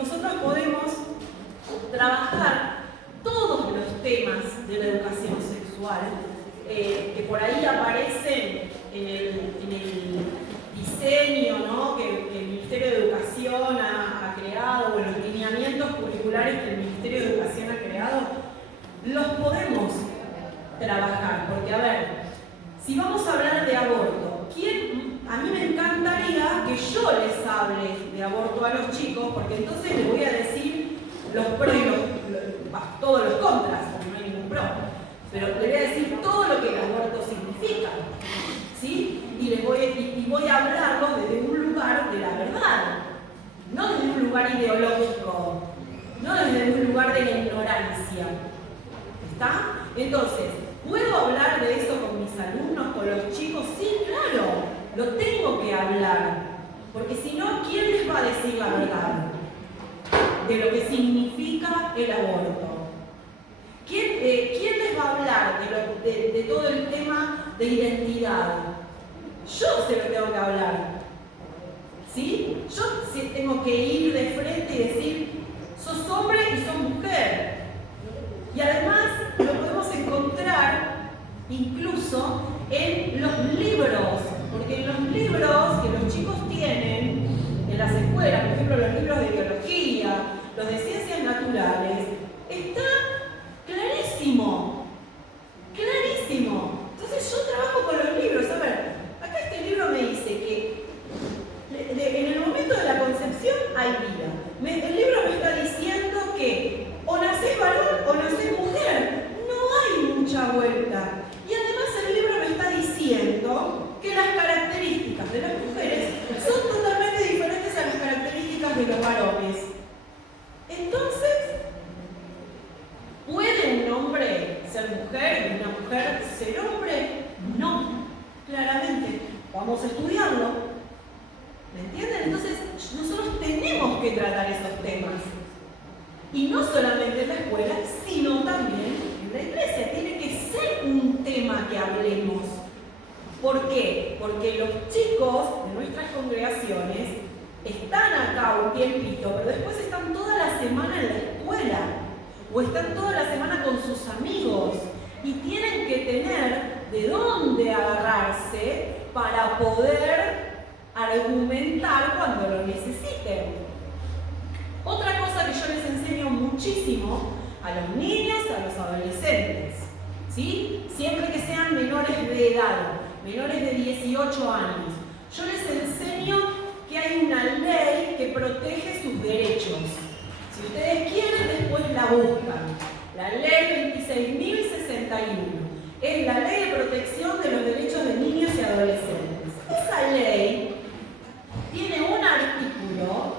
nosotros podemos trabajar todos los temas de la educación sexual que por ahí aparecen en el diseño, ¿no?, que el Ministerio de Educación ha creado, o en los lineamientos curriculares que el Ministerio de Educación ha creado, los podemos trabajar. Porque, a ver, si vamos a hablar de aborto, a mí me encantaría que yo les hable de aborto a los chicos, porque entonces les voy a decir los pros y todos los contras, porque no hay ningún pro, pero les voy a decir todo lo que el aborto significa, ¿sí? Y voy a hablarlos desde un lugar de la verdad, no desde un lugar ideológico, no desde un lugar de la ignorancia. ¿Está? Entonces, ¿puedo hablar de eso con mis alumnos, con los chicos? Sí, claro, lo tengo que hablar, porque si no, ¿quién les va a decir la verdad de lo que significa el aborto? ¿Quién les va a hablar de todo el tema de identidad? Yo se lo tengo que hablar, ¿sí? Yo sí tengo que ir de frente y decir, sos hombre y sos mujer. Y además lo podemos encontrar incluso en los libros, porque en los libros que los chicos tienen en las escuelas, por ejemplo los libros de biología, los de ciencias naturales, está clarísimo, clarísimo. Entonces yo trabajo con los libros. A ver, acá este libro me dice que en el momento de la concepción hay vida. El libro me está diciendo que o nacés varón o nacés mujer. No hay mucha vuelta. Y además el libro me está diciendo que las características de las mujeres son totalmente diferentes a las características de los varones. Entonces, ¿puede un hombre ser mujer y una mujer ser hombre? No, claramente. Vamos a estudiarlo. ¿Me entienden? Entonces, nosotros tenemos que tratar esos temas. Y no solamente en la escuela, sino también en la iglesia. Tiene que ser un tema que hablemos. ¿Por qué? Porque los chicos de nuestras congregaciones están acá un tiempito, pero después están toda la semana en la escuela o están toda la semana con sus amigos y tienen que tener de dónde agarrarse para poder argumentar cuando lo necesiten. Otra cosa que yo les enseño muchísimo a los niños, a los adolescentes, ¿sí? Siempre que sean menores de edad, menores de 18 años, yo les enseño que hay una ley que protege sus derechos. Si ustedes quieren, después la buscan. La ley 26.061 es la ley de protección de los derechos de niños y adolescentes. Esa ley tiene un artículo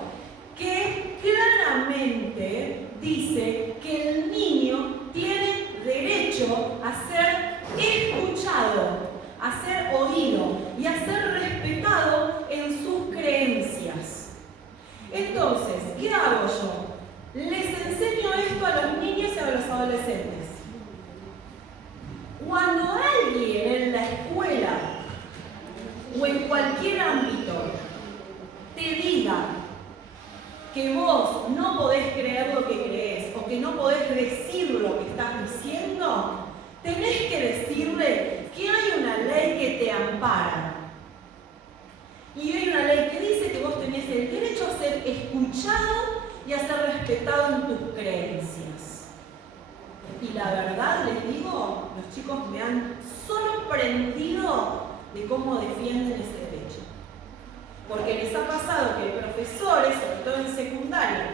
que claramente dice que el niño tiene derecho a ser escuchado, a ser oído y a ser respetado en sus creencias. Entonces, ¿qué hago yo? Les enseño esto a los niños y a los adolescentes. Cuando alguien en la escuela o en cualquier ámbito te diga que vos no podés creer lo que crees o que no podés decir lo que estás diciendo, tenés que decirle que hay una ley que te ampara. Y hay una ley que dice que vos tenés el derecho a ser escuchado y a ser respetado en tus creencias. Y la verdad, les digo, los chicos me han sorprendido de cómo defienden ese derecho. Porque les ha pasado que profesores, sobre todo en secundaria,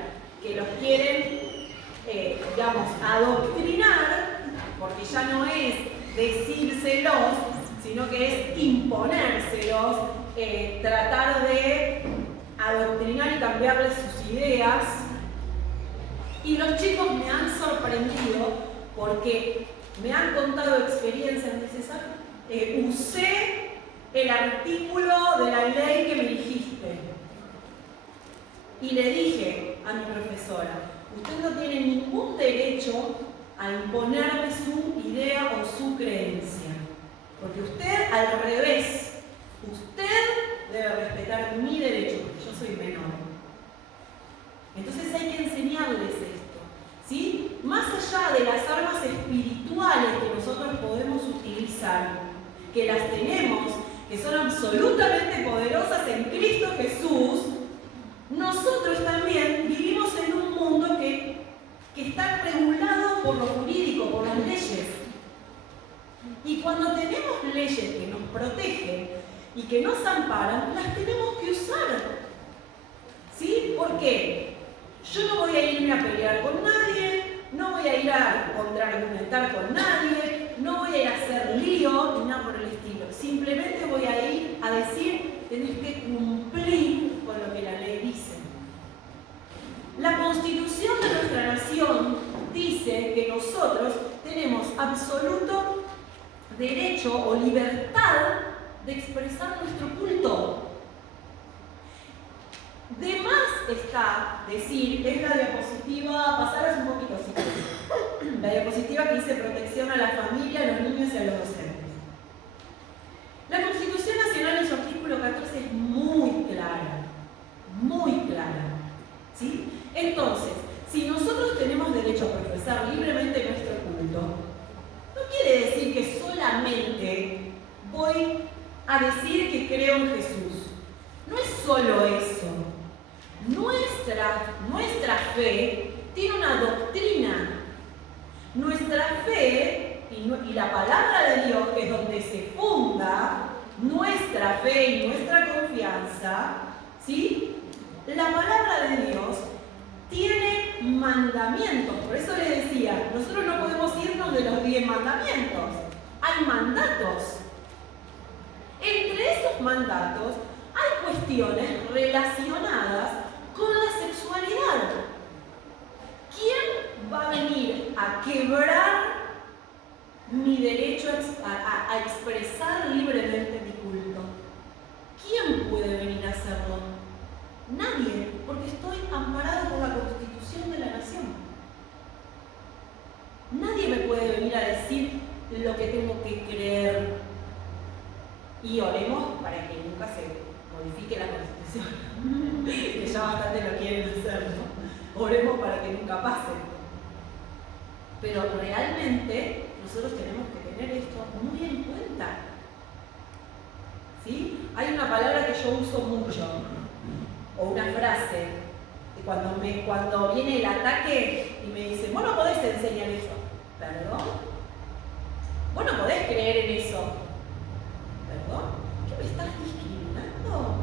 que los quieren, adoctrinar, porque ya no es decírselos, sino que es imponérselos, tratar de adoctrinar y cambiarles sus ideas. Y los chicos me han sorprendido porque me han contado experiencias necesarias. Usé el artículo de la ley que me dijiste y le dije a mi profesora, usted no tiene ningún derecho a imponerme su idea o su creencia, porque usted al revés, usted debe respetar mi derecho, porque yo soy menor. Entonces hay enseñarles esto, ¿sí? Más allá de las armas espirituales que nosotros podemos utilizar, que las tenemos, que son absolutamente poderosas en Cristo Jesús, nosotros también vivimos en un mundo que está regulado por lo jurídico, por las leyes. Y cuando tenemos leyes que nos protegen y que nos amparan, las tenemos que usar. ¿Sí? ¿Por qué? Yo no voy a irme a pelear con nadie, no voy a ir a contraargumentar con nadie, no voy a ir a hacer lío, ni nada por el estilo. Simplemente voy a ir a decir, tenés que cumplir con lo que la ley dice. La Constitución de nuestra nación dice que nosotros tenemos absoluto derecho o libertad de expresar nuestro culto. De más está decir, es la diapositiva, pasaros un poquito así, la diapositiva que dice protección a la familia, a los niños y a los docentes. La Constitución Nacional en su artículo 14 es muy clara, ¿sí? Entonces, si nosotros tenemos derecho a profesar libremente nuestro culto, no quiere decir que solamente voy a decir que creo en Jesús. No es solo eso. Nuestra fe tiene una doctrina. Nuestra fe y la palabra de Dios, que es donde se funda nuestra fe y nuestra confianza, ¿sí? La palabra de Dios tiene mandamientos. Por eso les decía, nosotros no podemos irnos de los 10 mandamientos. Hay mandatos. Entre esos mandatos hay cuestiones relacionadas con la sexualidad. ¿Quién va a venir a quebrar mi derecho a expresar libremente mi culto? ¿Quién puede venir a hacerlo? Nadie, porque estoy amparado por la Constitución de la Nación. Nadie me puede venir a decir lo que tengo que creer. Y oremos para que nunca se modifique la Constitución, que ya bastante lo quieren hacer, ¿no? Oremos para que nunca pase. Pero realmente nosotros tenemos que tener esto muy en cuenta. ¿Sí? Hay una palabra que yo uso mucho, o una frase, que cuando viene el ataque y me dicen, vos no podés enseñar eso. ¿Perdón? Vos no podés creer en eso. ¿Perdón? ¿Qué me estás discriminando?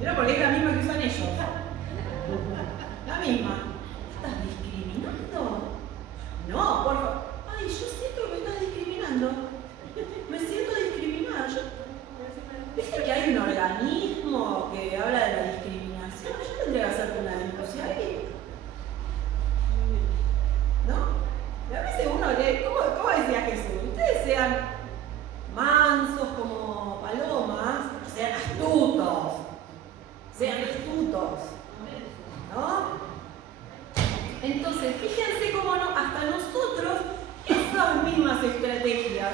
Pero porque es la misma que usan ellos. La misma. ¿Me estás discriminando? No, por favor. Ay, yo siento que me estás discriminando. Me siento discriminada. ¿Viste que hay un organismo que habla de la discriminación? Yo tendría que hacerte una denuncia ahí. ¿No? Y a veces uno lee, ¿cómo decía Jesús? Ustedes sean mansos como palomas, sean astutos. Sean astutos. ¿No? Entonces, fíjense cómo no, hasta nosotros, esas mismas estrategias,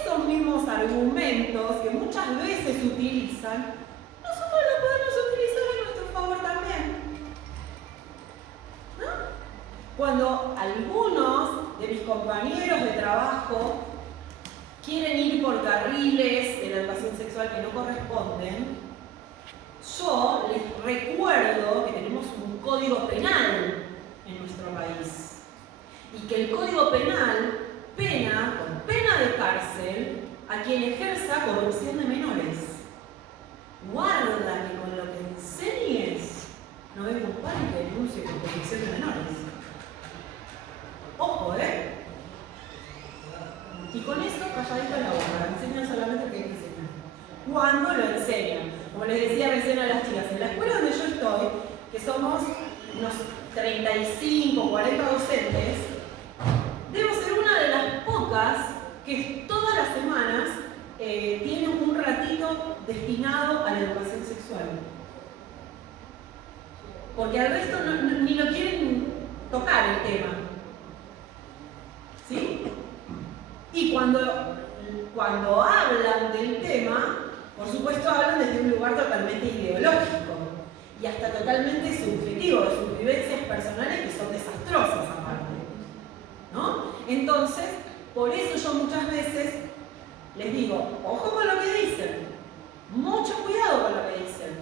esos mismos argumentos que muchas veces utilizan, nosotros los podemos utilizar a nuestro favor también. ¿No? Cuando algunos de mis compañeros de trabajo quieren ir por carriles de la educación sexual que no corresponden, yo les recuerdo que tenemos un código penal en nuestro país y que el código penal pena con pena de cárcel a quien ejerza corrupción de menores. Guarda que con lo que enseñes no venga un padre que denuncie por corrupción de menores. Ojo, ¿eh? Y con eso calladito en la boca, enseñan solamente lo que hay que enseñar. ¿Cuándo lo enseñan? Como les decía recién a las chicas, en la escuela donde yo estoy, que somos unos 35, 40 docentes, debo ser una de las pocas que todas las semanas tienen un ratito destinado a la educación sexual. Porque al resto ni lo quieren tocar el tema. ¿Sí? Y cuando hablan del tema, por supuesto hablan desde un lugar totalmente ideológico. y hasta totalmente subjetivo, de sus vivencias personales que son desastrosas aparte, ¿no? Entonces, por eso yo muchas veces les digo, ojo con lo que dicen, mucho cuidado con lo que dicen.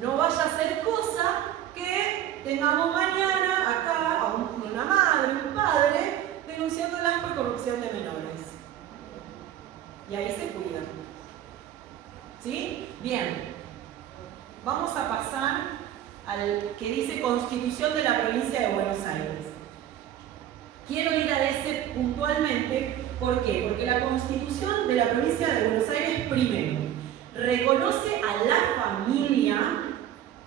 No vaya a ser cosa que tengamos mañana acá a una madre, un padre, denunciándolas por corrupción de menores. Y ahí se cuidan. ¿Sí? Bien. Vamos a pasar al que dice Constitución de la Provincia de Buenos Aires. Quiero ir a ese puntualmente. ¿Por qué? Porque la Constitución de la Provincia de Buenos Aires, primero, reconoce a la familia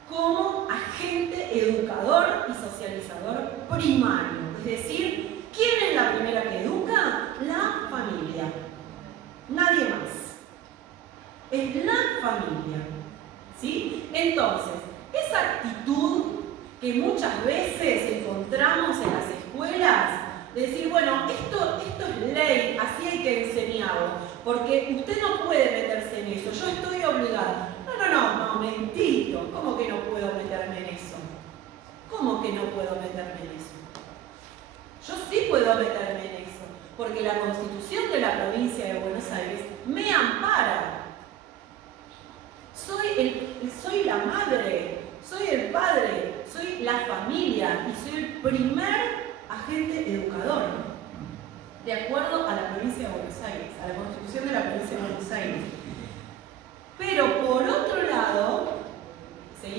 como agente educador y socializador primario. Es decir, ¿quién es la primera que educa? La familia. Nadie más. Es la familia. ¿Sí? Entonces, esa actitud que muchas veces encontramos en las escuelas, de decir, bueno, esto es ley, así hay que enseñarlo, porque usted no puede meterse en eso, yo estoy obligada. No, mentito, ¿cómo que no puedo meterme en eso? ¿Cómo que no puedo meterme en eso? Yo sí puedo meterme en eso, porque la Constitución de la Provincia de Buenos Aires me ampara. Soy la madre, soy el padre, soy la familia y soy el primer agente educador, de acuerdo a la Provincia de Buenos Aires, a la Constitución de la Provincia de Buenos Aires. Pero por otro lado,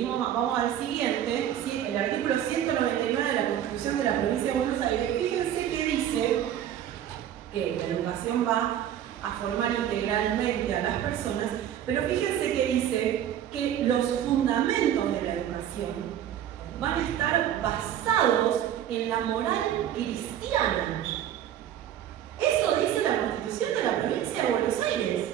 vamos al siguiente, el artículo 199 de la Constitución de la Provincia de Buenos Aires. Fíjense que dice que la educación va a formar integralmente a las personas, pero fíjense que dice que los fundamentos de la educación van a estar basados en la moral cristiana. Eso dice la Constitución de la Provincia de Buenos Aires.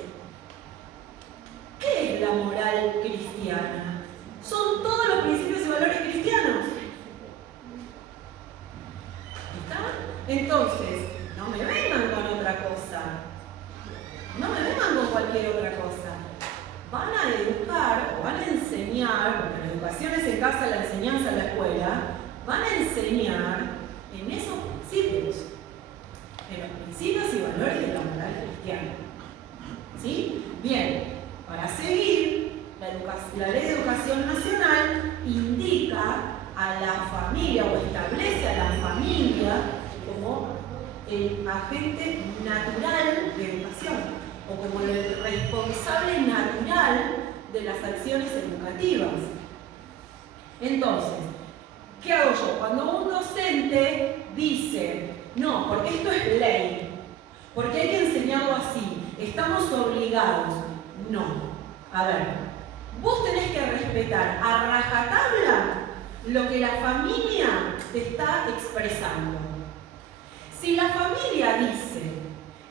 ¿Qué es la moral cristiana? Son todos los principios y valores cristianos. ¿Está? Entonces, no me vengan con otra cosa. No me vengan con cualquier otra cosa. Van a educar o van a enseñar, porque la educación es en casa, la enseñanza en la escuela, van a enseñar en esos principios, en los principios y valores de la moral cristiana. ¿Sí? Bien, para seguir, la Ley de Educación Nacional indica a la familia o establece a la familia como el agente natural de educación, o como el responsable natural de las acciones educativas. Entonces, ¿qué hago yo? Cuando un docente dice, no, porque esto es ley, porque hay que enseñarlo así, estamos obligados. No. A ver, vos tenés que respetar a rajatabla lo que la familia te está expresando. Si la familia dice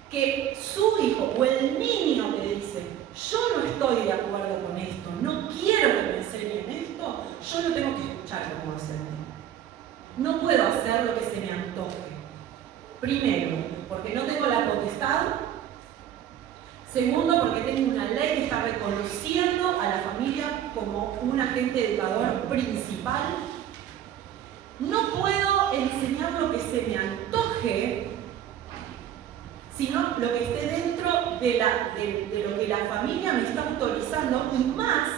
que su hijo o el niño te dice, yo no estoy de acuerdo con esto, no quiero que me enseñen esto, yo lo tengo que escuchar como docente. No puedo hacer lo que se me antoje. Primero, porque no tengo la potestad. Segundo, porque tengo una ley que está reconociendo a la familia como un agente educador principal. No puedo enseñar lo que se me antoje, sino lo que esté dentro de lo que la familia me está autorizando, y más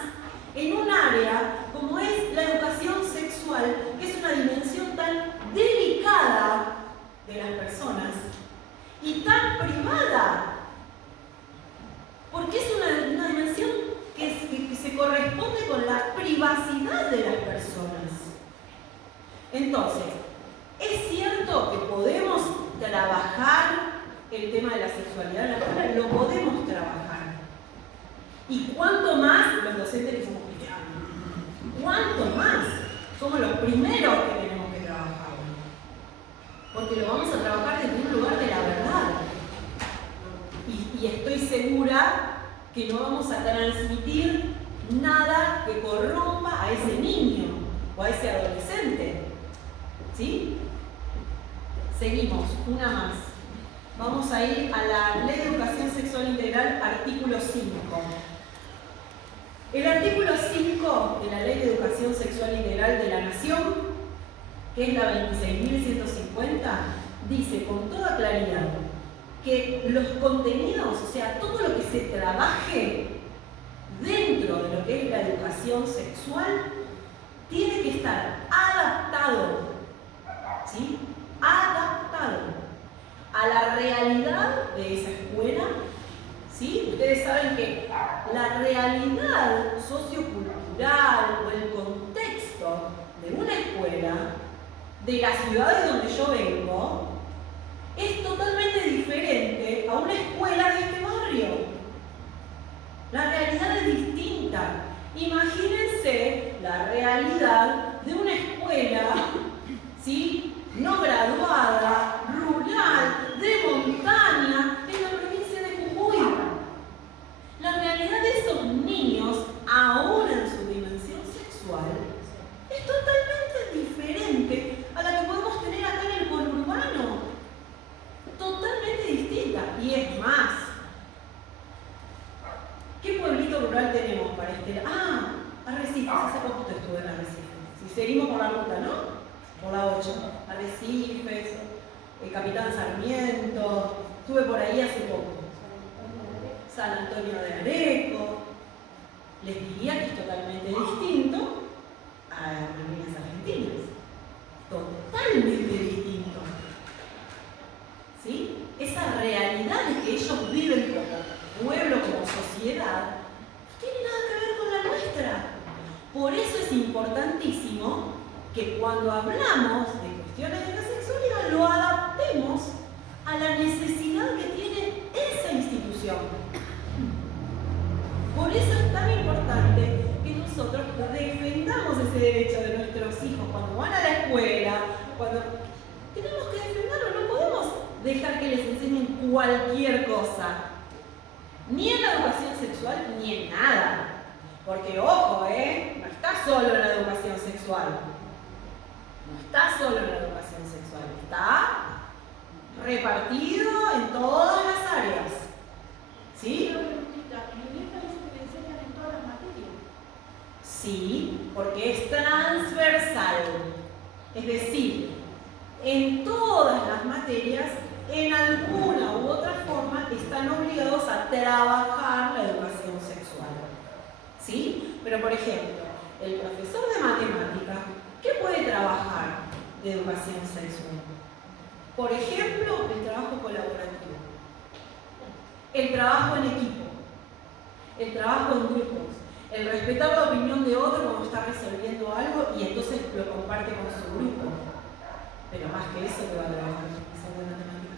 en un área como es la educación sexual, que es una dimensión tan delicada de las personas y tan privada, porque es una dimensión que se corresponde con la privacidad de las personas. Entonces, es cierto que podemos trabajar el tema de la sexualidad en la escuela, lo podemos trabajar. Y cuánto más los docentes que somos cristianos, cuánto más somos los primeros que tenemos que trabajar, porque lo vamos a trabajar desde un lugar de la verdad. Y estoy segura que no vamos a transmitir nada que corrompa a ese niño o a ese adolescente. ¿Sí? Seguimos, una más. Vamos a ir a la Ley de Educación Sexual Integral, artículo 5. El artículo 5 de la Ley de Educación Sexual Integral de la Nación, que es la 26.150, dice con toda claridad que los contenidos, o sea, todo lo que se trabaje dentro de lo que es la educación sexual, tiene que estar adaptado, ¿sí? Adaptado a la realidad de esa escuela, ¿sí? Ustedes saben que la realidad sociocultural o el contexto de una escuela, de las ciudades donde yo vengo, es totalmente diferente a una escuela de este barrio. La realidad es distinta. Imagínense la realidad de una escuela, ¿sí?, no graduada, rural, de montaña, en la provincia de Jujuy. La realidad de esos niños, aún en su dimensión sexual, es totalmente diferente a la que podemos tener acá en el conurbano. Totalmente distinta. Y es más, ¿qué pueblito rural tenemos para este lado? Ah, Arrecifes, hace poquito estuve en Arrecifes. Si seguimos por la ruta, ¿no? Por la 8. Arrecifes, Capitán Sarmiento, estuve por ahí hace poco. San Antonio de Areco. Les diría que es totalmente distinto a las Malvinas Argentinas. Totalmente distinto. ¿Sí? Esa realidad que ellos viven como pueblo, como sociedad, no tiene nada que ver con la nuestra. Por eso es importantísimo que cuando hablamos de cuestiones de la sexualidad lo adaptemos a la necesidad que tiene esa institución. Por eso es tan importante que nosotros defendamos ese derecho de nuestros hijos cuando van a la escuela, cuando tenemos que defenderlo, no podemos dejar que les enseñen cualquier cosa, ni en la educación sexual ni en nada, porque ojo, no está solo en la educación sexual, no está solo en la educación sexual, está repartido en todas las áreas, ¿sí? Sí, porque es transversal, es decir, en todas las materias, en alguna u otra forma, están obligados a trabajar la educación sexual, ¿sí? Pero, por ejemplo, el profesor de matemática, ¿qué puede trabajar de educación sexual? Por ejemplo, el trabajo colaborativo, el trabajo en equipo, el trabajo en grupos, el respetar la opinión de otro cuando está resolviendo algo y entonces lo comparte con su grupo. Pero más que eso, ¿qué va a trabajar el profesor de matemática?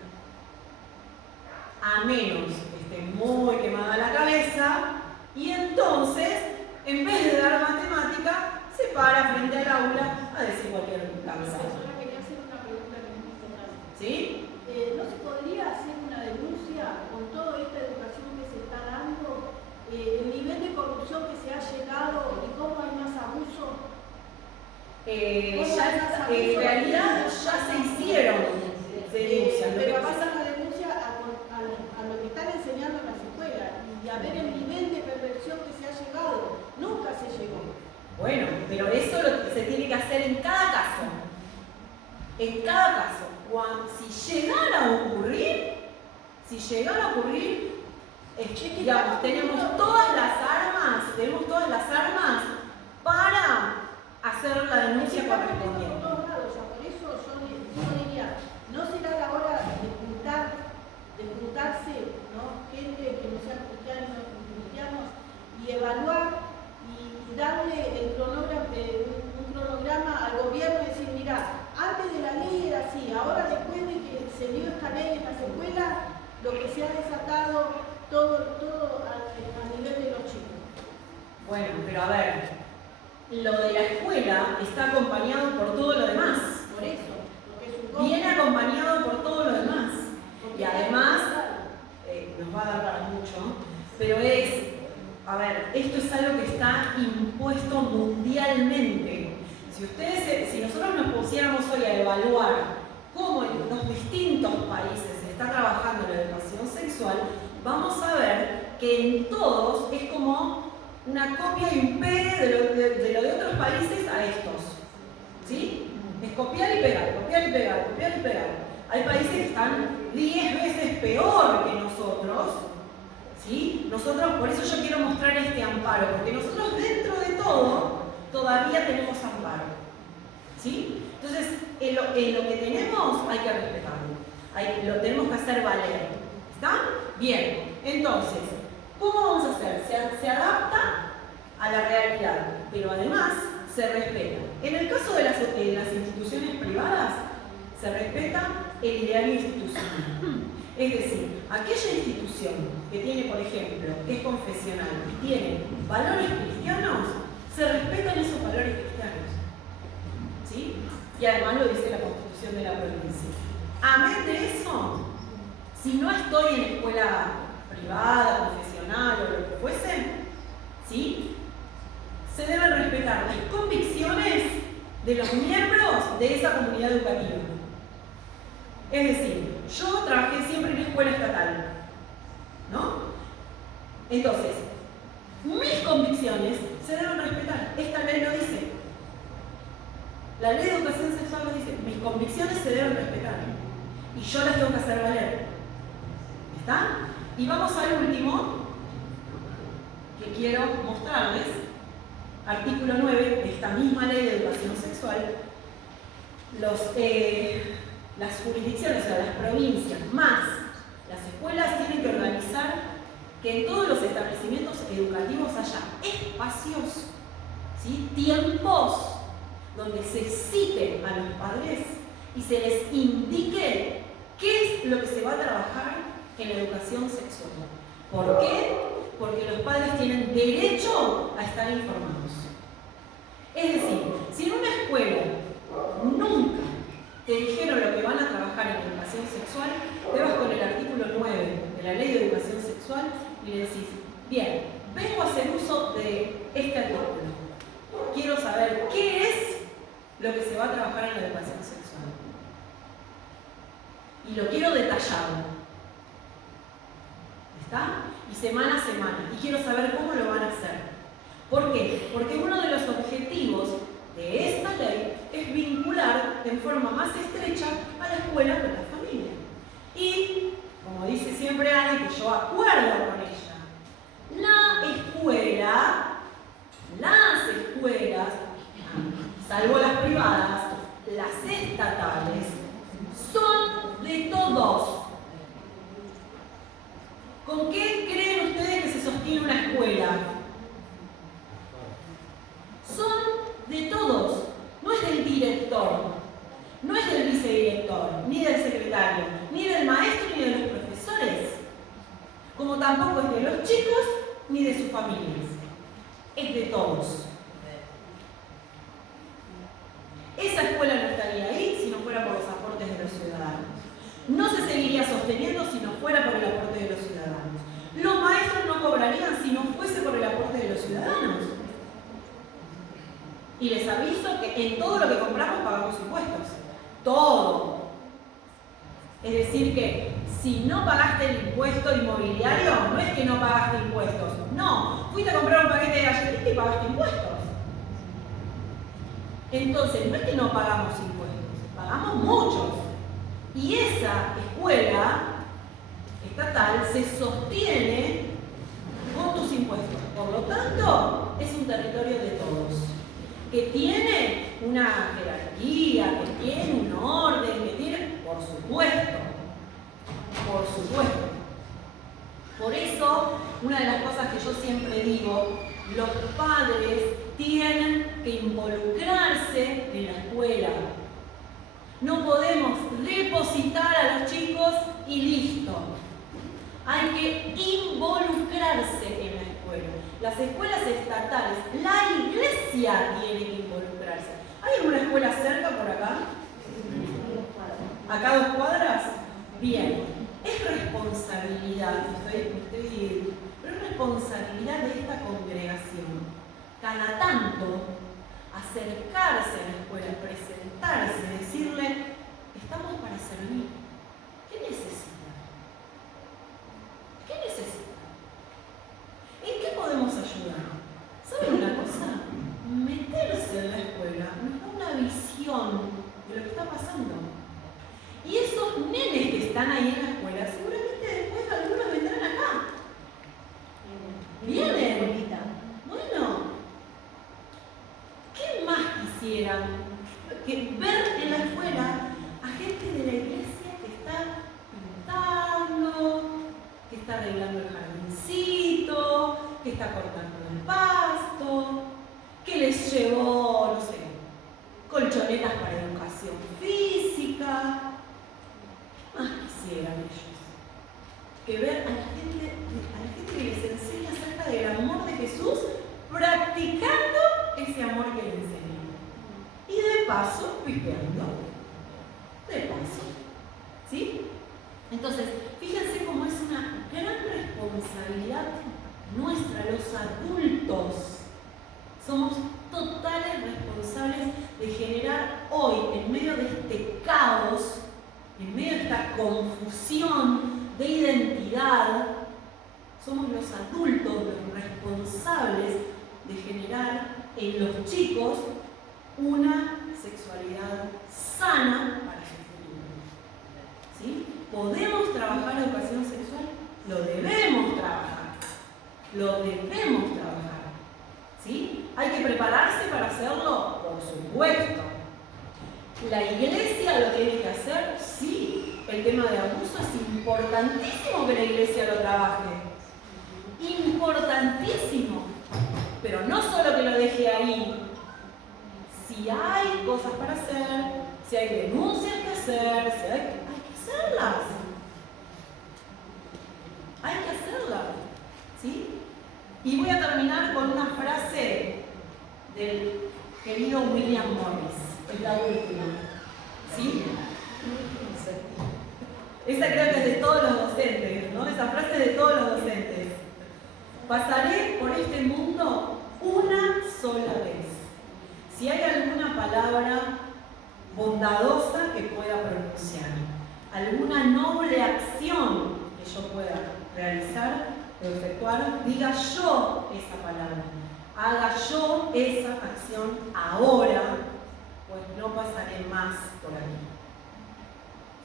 A menos que esté muy quemada la cabeza y entonces, en vez de dar matemática, se para frente al aula a decir cualquier cosa. Profesora, quería hacer una pregunta que es importante. ¿Sí? ¿No se podría hacer una denuncia con toda esta educación que se está dando? El nivel de corrupción que se ha llegado y cómo hay más abuso. En realidad ya se hicieron denuncias. Pero pasa la denuncia a lo que están enseñando en las escuelas y a ver el nivel de perversión que se ha llegado. Nunca se llegó. Bueno, pero eso se tiene que hacer en cada caso. En cada caso. Si llegara a ocurrir, digamos, tenemos todas las armas para hacer la denuncia correspondiente. Por todos lados, por eso yo diría, no será la hora de juntarse, ¿no? Gente que no sean cristianos y evaluar y darle un cronograma al gobierno y decir, mira, antes de la ley era así, ahora después de que se dio esta ley en las escuelas, lo que se ha desatado todo a nivel de los chicos. Bueno, pero a ver, lo de la escuela está acompañado por todo lo demás. Por eso, porque es un viene acompañado por todo lo demás. Y además, nos va a dar para mucho, pero a ver, esto es algo que está impuesto mundialmente. Si nosotros nos pusiéramos hoy a evaluar cómo en los distintos países se está trabajando la educación sexual, vamos a ver que en todos es como una copia y un pegue de lo de otros países a estos. ¿Sí? Es copiar y pegar, copiar y pegar, copiar y pegar. Hay países que están 10 veces peor que nosotros. ¿Sí? Nosotros, por eso yo quiero mostrar este amparo, porque nosotros dentro de todo todavía tenemos amparo. ¿Sí? Entonces, en lo que tenemos hay que respetarlo. Lo tenemos que hacer valer. ¿Está? Bien, entonces, ¿cómo vamos a hacer? Se adapta a la realidad, pero además se respeta. En el caso de las instituciones privadas, se respeta el ideario institucional. Es decir, aquella institución que tiene, por ejemplo, que es confesional y tiene valores cristianos, se respetan esos valores cristianos. ¿Sí? Y además lo dice la Constitución de la provincia. Amén de eso, si no estoy en escuela privada, confesional o lo que fuese, ¿sí? Se deben respetar las convicciones de los miembros de esa comunidad educativa. Es decir, yo trabajé siempre en escuela estatal, ¿no? Entonces, mis convicciones se deben respetar. Esta ley lo dice. La ley de educación sexual lo dice. Mis convicciones se deben respetar. Y yo las tengo que hacer valer. ¿Está? Y vamos al último que quiero mostrarles. Artículo 9 de esta misma ley de educación sexual. Las jurisdicciones, o sea, las provincias, más las escuelas, tienen que organizar que en todos los establecimientos educativos haya espacios, ¿sí? Tiempos donde se cite a los padres y se les indique qué es lo que se va a trabajar en la educación sexual. ¿Por qué? Porque los padres tienen derecho a estar informados. Es decir, si en una escuela nunca te dijeron lo que van a trabajar en educación sexual, te vas con el artículo 9 de la Ley de Educación Sexual y le decís, bien, vengo a hacer uso de este artículo. Quiero saber qué es lo que se va a trabajar en la educación sexual. Y lo quiero detallado. ¿Está? Y semana a semana. Y quiero saber cómo lo van a hacer. ¿Por qué? Porque uno de los objetivos de esta ley es vincular en forma más estrecha a la escuela con la familia. Y, como dice siempre Ana, que yo acuerdo con ella, las escuelas, salvo las privadas, las estatales, son de todos. ¿Con qué creen ustedes que se sostiene una escuela? Son de todos. No es del director, no es del vicedirector, ni del secretario, ni del maestro, ni de los profesores. Como tampoco es de los chicos, ni de sus familias. Es de todos. Esa escuela no estaría ahí si no fuera por los aportes de los ciudadanos. No se seguiría sosteniendo si no fuera por el aporte de los ciudadanos. Los maestros no cobrarían si no fuese por el aporte de los ciudadanos. Y les aviso que en todo lo que compramos pagamos impuestos. Todo. Es decir que si no pagaste el impuesto inmobiliario, no es que no pagaste impuestos. No, fuiste a comprar un paquete de galletitas y pagaste impuestos. Entonces, no es que no pagamos impuestos, pagamos muchos. Y esa escuela estatal se sostiene con tus impuestos. Por lo tanto, es un territorio de todos. Que tiene una jerarquía, que tiene un orden, que tiene, por supuesto. Por eso, una de las cosas que yo siempre digo, los padres tienen que involucrarse en la escuela. No podemos depositar a los chicos y listo. Hay que involucrarse en la escuela. Las escuelas estatales, la iglesia tiene que involucrarse. ¿Hay alguna escuela cerca por acá? ¿Acá 2 cuadras? Bien. Es responsabilidad, pero es responsabilidad de esta congregación. Cada tanto, acercarse a la escuela, presentarse, decirle, estamos para servir. ¿Qué necesita? ¿Qué necesita? ¿En qué podemos ayudar? están ahí en la escuela, seguramente después algunos vendrán acá. Vienen. Bueno, ¿qué más quisieran? Que ver en la escuela a gente de la iglesia que está pintando, que está arreglando el jardincito, que está cortando el pasto, que les llevó, no sé, colchonetas para educación física. ¿Qué más quisieran ellos? Que ver a la gente que les enseña acerca del amor de Jesús, practicando ese amor que le enseñó. Y de paso, pispeando. De paso. ¿Sí? Entonces, fíjense cómo es una gran responsabilidad nuestra, los adultos. Somos totales responsables de generar hoy, en medio de este caos, en medio de esta confusión de identidad, somos los adultos los responsables de generar en los chicos una sexualidad sana para su futuro. ¿Sí? ¿Podemos trabajar educación sexual? Lo debemos trabajar. Lo debemos trabajar. ¿Sí? ¿Hay que prepararse para hacerlo? Por supuesto. ¿La iglesia lo tiene que hacer? Sí. El tema de abuso es importantísimo que la iglesia lo trabaje. Importantísimo. Pero no solo que lo deje ahí. Si hay cosas para hacer, si hay denuncias que hacer, si hay que hacerlas. Hay que hacerlas. ¿Sí? Y voy a terminar con una frase del querido William Morris. Es la última. ¿Sí? Esa creo que es de todos los docentes, ¿no? Esa frase es de todos los docentes. Pasaré por este mundo una sola vez. Si hay alguna palabra bondadosa que pueda pronunciar, alguna noble acción que yo pueda realizar o efectuar, diga yo esa palabra, haga yo esa acción ahora, pues no pasaré más por aquí.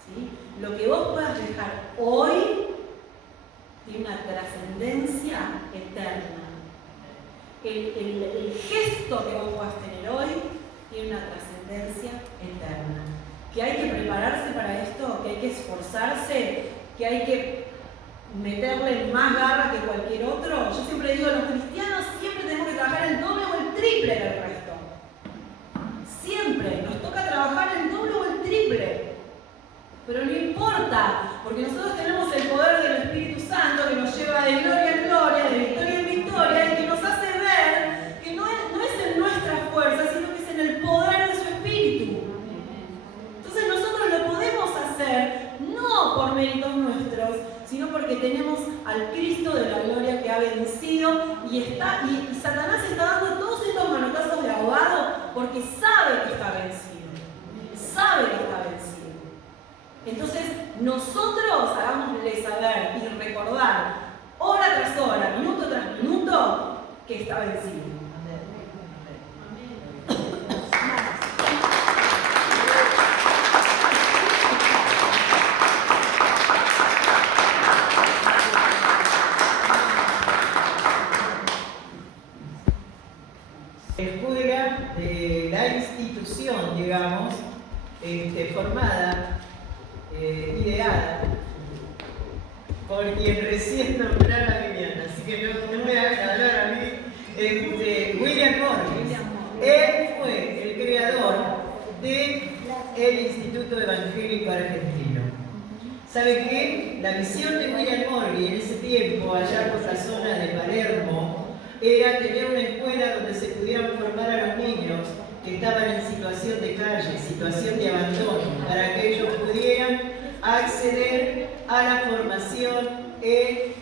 ¿Sí? Lo que vos puedas dejar hoy tiene una trascendencia eterna. El gesto que vos puedas tener hoy tiene una trascendencia eterna. Que hay que prepararse para esto, que hay que esforzarse, que hay que meterle más garra que cualquier otro. Yo siempre digo, los cristianos siempre tenemos que trabajar el doble o el triple que el resto. Siempre nos toca trabajar el doble o el triple. Pero no importa, porque nosotros tenemos el poder del Espíritu Santo que nos lleva de gloria en gloria, de victoria en victoria, y que nos hace ver que no es en nuestra fuerza, sino que es en el poder de su Espíritu. Entonces nosotros lo podemos hacer no por méritos nuestros, sino porque tenemos al Cristo de la gloria que ha vencido y Satanás está dando todos estos manotazos de ahogado porque sabe que está vencido. Sabe que está vencido. Entonces, nosotros hagámosle saber y recordar, hora tras hora, minuto tras minuto, que está vencido. Escuela de la institución, digamos, formada, ideada por quien recién nombraron a Viviana, así que no me voy a hablar a mí, William Morris. Él fue el creador del Instituto Evangélico Argentino. ¿Sabe qué? La visión de William Morris en ese tiempo, allá por la zona de Palermo, era tener una escuela donde se pudieran formar a los niños que estaban en situación de calle, situación de abandono, para que ellos pudieran acceder a la formación en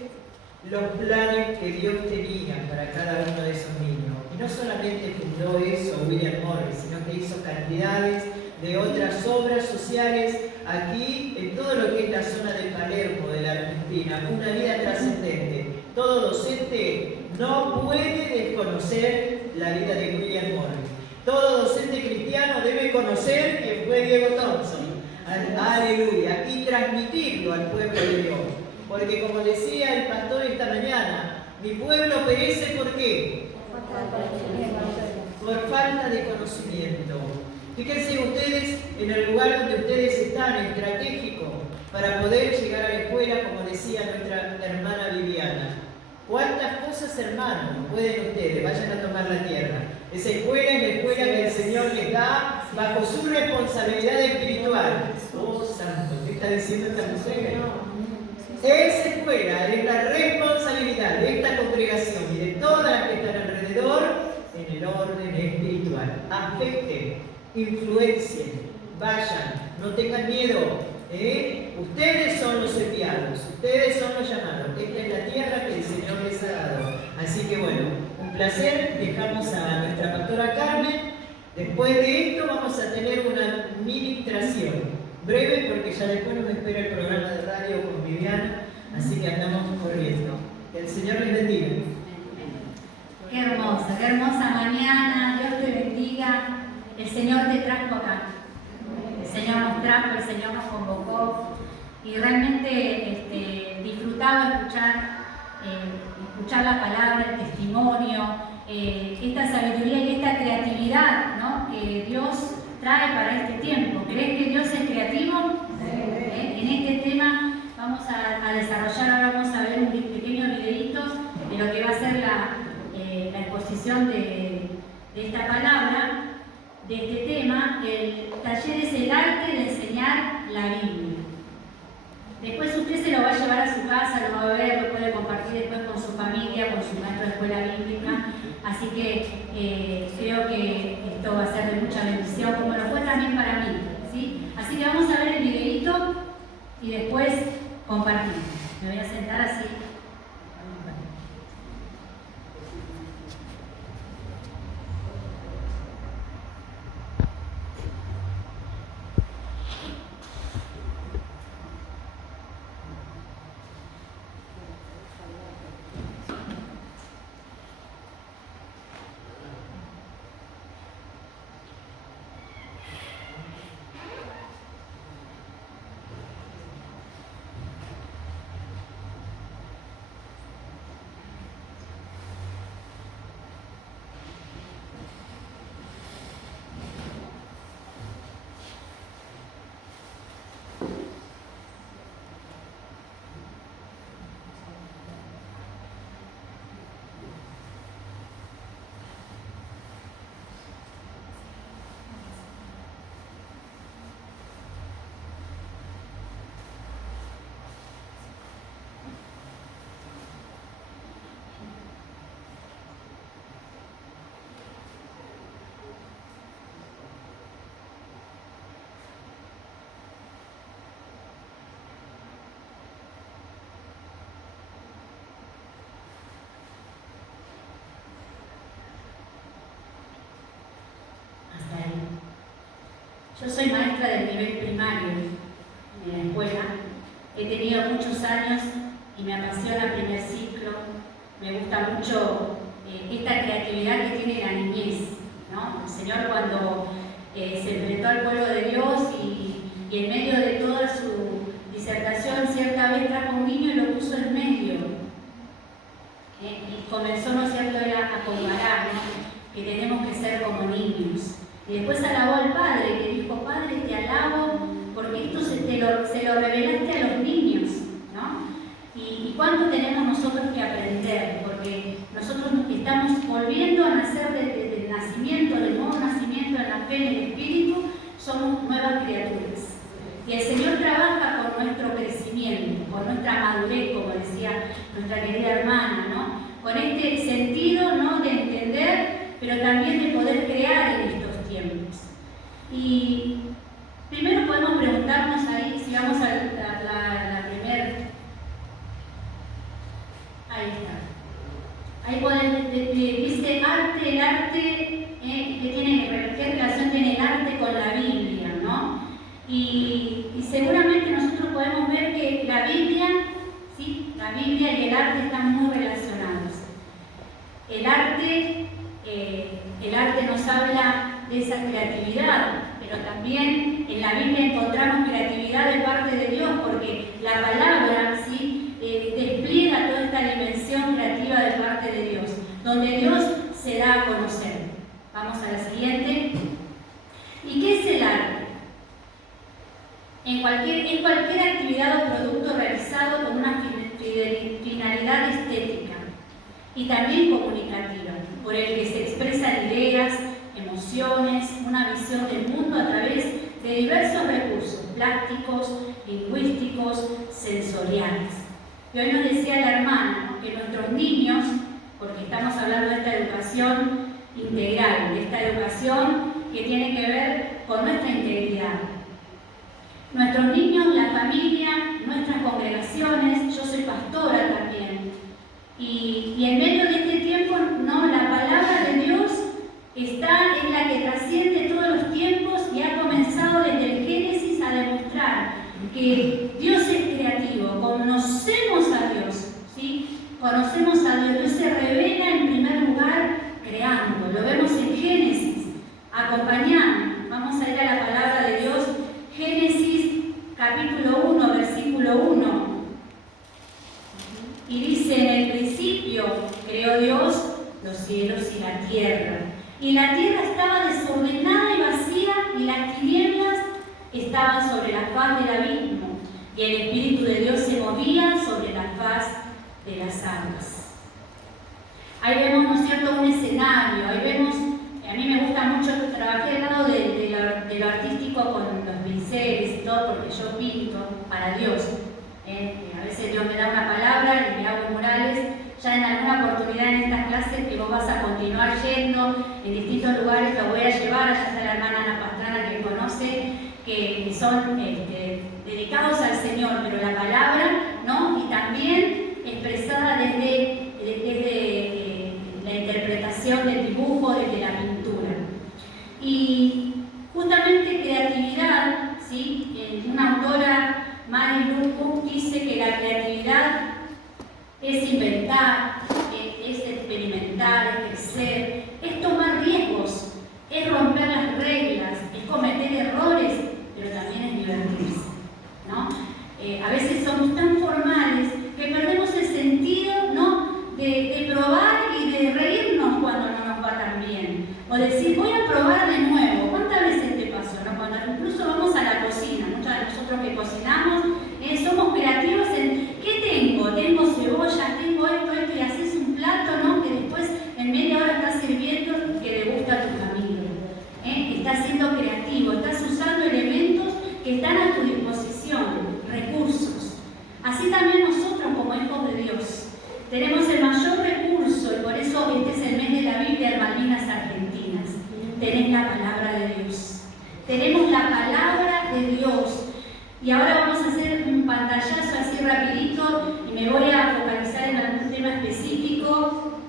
los planes que Dios tenía para cada uno de esos niños. Y no solamente fundó eso William Morris, sino que hizo cantidades de otras obras sociales aquí en todo lo que es la zona de Palermo, de la Argentina, una vida trascendente. Todo docente no puede desconocer la vida de William Morris. Todo docente cristiano debe conocer quién fue Diego Thompson. Aleluya. Y transmitirlo al pueblo de Dios. Porque como decía el pastor esta mañana, mi pueblo perece ¿por qué? Por falta de conocimiento. Fíjense ustedes en el lugar donde ustedes están, estratégico, para poder llegar a la escuela, como decía nuestra hermana Viviana. ¿Cuántas cosas, hermanos, pueden ustedes? Vayan a tomar la tierra. Esa escuela es la escuela que el Señor les da bajo su responsabilidad espiritual. Oh, santo, ¿qué está diciendo esta mujer? Esa escuela es la responsabilidad de esta congregación y de todas las que están alrededor en el orden espiritual. Afecten, influencien, vayan, no tengan miedo. Ustedes son los enviados, ustedes son los llamados. Esta es la tierra que el Señor les ha dado. Así que bueno, un placer. Dejamos a nuestra pastora Carmen. Después de esto vamos a tener una ministración breve porque ya después nos espera el programa de radio con Viviana. Así que andamos corriendo. Que el Señor les bendiga. Qué hermosa mañana. Dios te bendiga. El Señor te trajo acá. El Señor nos trajo, el Señor nos convocó y realmente disfrutaba escuchar la palabra, el testimonio, esta sabiduría y esta creatividad, ¿no?, que Dios trae para este tiempo. ¿Crees que Dios es creativo? En este tema vamos a desarrollar, ahora vamos a ver un pequeño videíto de lo que va a ser la exposición de esta palabra, de este tema. El taller es el arte de enseñar la Biblia. Después usted se lo va a llevar a su casa, lo va a ver, lo puede compartir después con su familia, con su maestro de escuela bíblica. Así que creo que esto va a ser de mucha bendición, como lo fue también para mí, ¿sí? Así que vamos a ver el videíto y después compartir. Me voy a sentar así. Yo soy maestra del nivel primario en la escuela. He tenido muchos años y me apasiona el primer ciclo. Me gusta mucho esta creatividad que tiene la niñez, ¿no? El Señor cuando se enfrentó al pueblo de Dios y en medio de toda su disertación cierta vez trajo un niño y lo puso en medio. Y comenzó, ¿no es cierto?, a comparar, ¿no?, que tenemos que ser como niños. Y después alabó al Padre, que dijo: Padre, te alabo porque esto se lo revelaste a los niños, ¿no? Y cuánto tenemos nosotros que aprender, porque nosotros estamos volviendo a nacer desde el nacimiento, del nuevo nacimiento en la fe, en el Espíritu, somos nuevas criaturas. Y el Señor trabaja con nuestro crecimiento, con nuestra madurez, como decía nuestra querida hermana, ¿no? Con este sentido, ¿no?, de entender, pero también de poder crear en estos tiempos. Y primero podemos preguntarnos ahí, si vamos a la primera. Ahí está. Ahí dice arte, el arte, ¿qué relación tiene el arte con la Biblia, no? Y seguramente nosotros podemos ver que la Biblia, ¿sí?, la Biblia y el arte están muy relacionados. El arte nos habla de esa creatividad, pero también en la Biblia encontramos creatividad de parte de Dios, porque la palabra, ¿sí?, despliega toda esta dimensión creativa de parte de Dios, donde Dios se da a conocer. Vamos a la siguiente. ¿Y qué es el arte? Es cualquier actividad o producto realizado con una finalidad estética y también comunicativa, por el que se expresan ideas, emociones, una visión del mundo a través de diversos recursos plásticos, lingüísticos, sensoriales. Y hoy nos decía la hermana, ¿no?, que nuestros niños, porque estamos hablando de esta educación integral, de esta educación que tiene que ver con nuestra integridad. Nuestros niños, la familia, nuestras congregaciones, yo soy pastora también, y en medio de este tiempo, ¿no?, la palabra de Dios está en la que trasciende todos los tiempos y ha comenzado desde el Génesis a demostrar que Dios es creativo, conocemos a Dios, ¿sí? Conocemos a Dios, Dios se revela en primer lugar creando, lo vemos en Génesis. Acompañamos, vamos a ir a la palabra de Dios, Génesis capítulo 1, versículo 1. Y dice: en el principio creó Dios los cielos y la tierra. Y la tierra estaba desordenada y vacía, y las tinieblas estaban sobre la faz del abismo, y el Espíritu de Dios se movía sobre la faz de las aguas. Ahí vemos, ¿no es cierto?, un escenario. Ahí vemos, a mí me gusta mucho, trabajé al lado de lo artístico con los pinceles y todo, porque yo pinto para Dios. A veces Dios me da una palabra y me hago murales. Ya en alguna oportunidad en estas clases que vos vas a continuar yendo en distintos lugares, lo voy a llevar. Allá está la hermana Ana Pastrana, que conoce, que son dedicados al Señor, pero la palabra, ¿no?, y también expresada desde la interpretación del dibujo, desde la pintura. Y justamente creatividad, ¿sí? Una autora, Mary Lou Cook, dice que la creatividad es inventar, es experimentar, es crecer, es tomar riesgos, es romper las reglas, es cometer errores, pero también es divertirse, ¿no? A veces somos tan formales que perdemos el sentido, ¿no?, de probar y de reírnos cuando no nos va tan bien, o decir, voy a probar de nuevo. ¿Cuántas veces te pasó, no? Cuando incluso vamos a la cocina, muchos de nosotros que cocinamos, somos creativos en, ¿qué tengo? Tengo cebollas, tengo esto, y haces un plato, ¿no?, que después en media hora estás sirviendo que le gusta a tu familia. Estás siendo creativo, estás usando elementos que están a tu disposición, recursos. Así también nosotros, como hijos de Dios, tenemos el mayor recurso, y por eso este es el mes de la Biblia en Malvinas Argentinas. Tenés la palabra de Dios. Tenemos la palabra de Dios. Y ahora vamos a hacer un pantallazo así rapidito y me voy a focalizar en algún tema específico.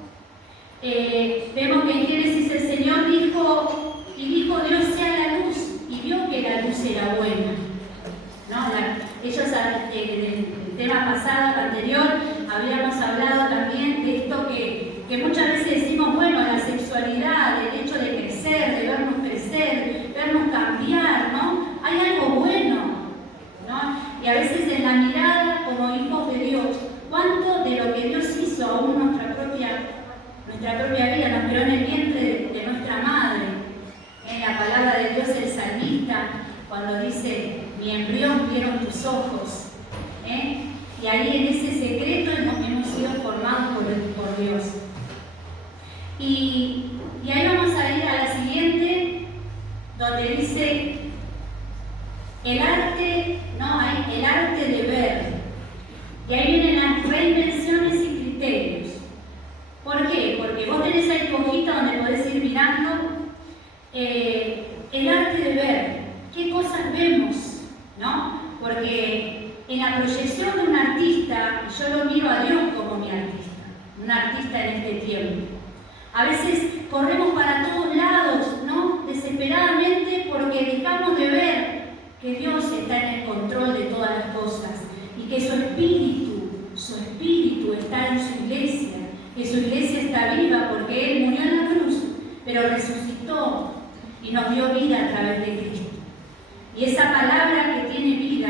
Vemos que en Génesis el Señor dijo Dios sea la luz, y vio que la luz era buena, ¿no? Ellos en el tema pasado, anterior, habíamos hablado también de esto que muchas veces decimos, bueno, la sexualidad, el hecho de crecer, de vernos cambiar, ¿no? Hay algo bueno, ¿no? Y a veces en la mirada como hijos de Dios, cuánto de lo que Dios hizo aún nuestra propia vida, nos creó en el vientre de nuestra madre. En la palabra de Dios, el salmista, cuando dice, mi embrión vieron tus ojos, y ahí en ese secreto hemos sido formados por Dios. Y ahí vamos a ir a la siguiente, donde dice el arte, ¿no? El arte de ver. Y ahí vienen las reinvenciones y criterios. ¿Por qué? Porque vos tenés ahí tu hojita donde podés ir mirando el arte de ver. ¿Qué cosas vemos? ¿No? Porque en la proyección de un artista, yo lo miro a Dios como mi artista, un artista en este tiempo. A veces corremos para todos lados, ¿no? Desesperadamente, porque dejamos de ver que Dios está en el control de todas las cosas y que su espíritu está en su iglesia, que su iglesia está viva porque Él murió en la cruz, pero resucitó y nos dio vida a través de Cristo. Y esa palabra que tiene vida,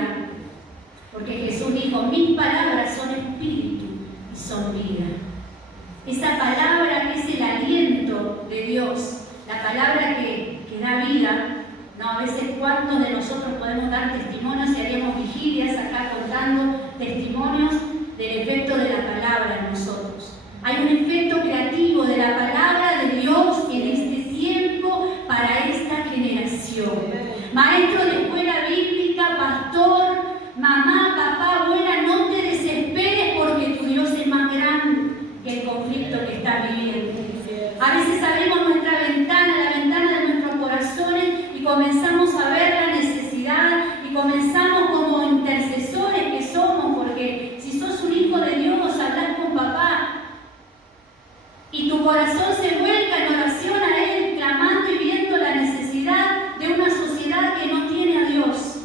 porque Jesús dijo, mis palabras son espíritu y son vida. Esa palabra que es el aliento de Dios, la palabra que da vida, ¿no? A veces, ¿cuántos de nosotros podemos dar testimonios y haríamos vigilias acá contando testimonios del efecto de la palabra en nosotros? Hay un efecto creativo de la palabra de Dios en este tiempo para esta generación. Maestro de escuela bíblica, pastor, mamá, papá, abuela, no te desesperes porque tu Dios es más grande que el conflicto que estás viviendo. A veces abrimos nuestra ventana, la ventana de nuestros corazones, y comenzamos a ver la necesidad y comenzamos como intercesores que somos, porque si sos un hijo de Dios, hablás con papá y tu corazón se vuelca en oración a Él, clamando y viendo la necesidad de una sociedad que no tiene a Dios.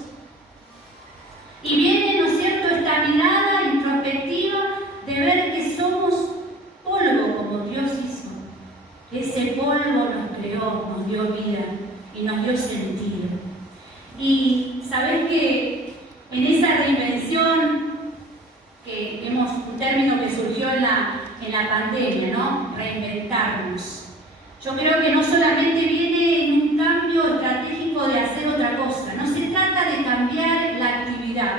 Y viene, ¿no es cierto?, esta mirada introspectiva de ver que somos polvo como Dios hizo. Ese polvo nos creó, nos dio vida y nos dio sentido. Y sabés que en esa reinvención, un término que surgió en la pandemia, ¿no? Reinventarnos. Yo creo que no solamente viene en un cambio estratégico de hacer otra cosa, no se trata de cambiar la actividad.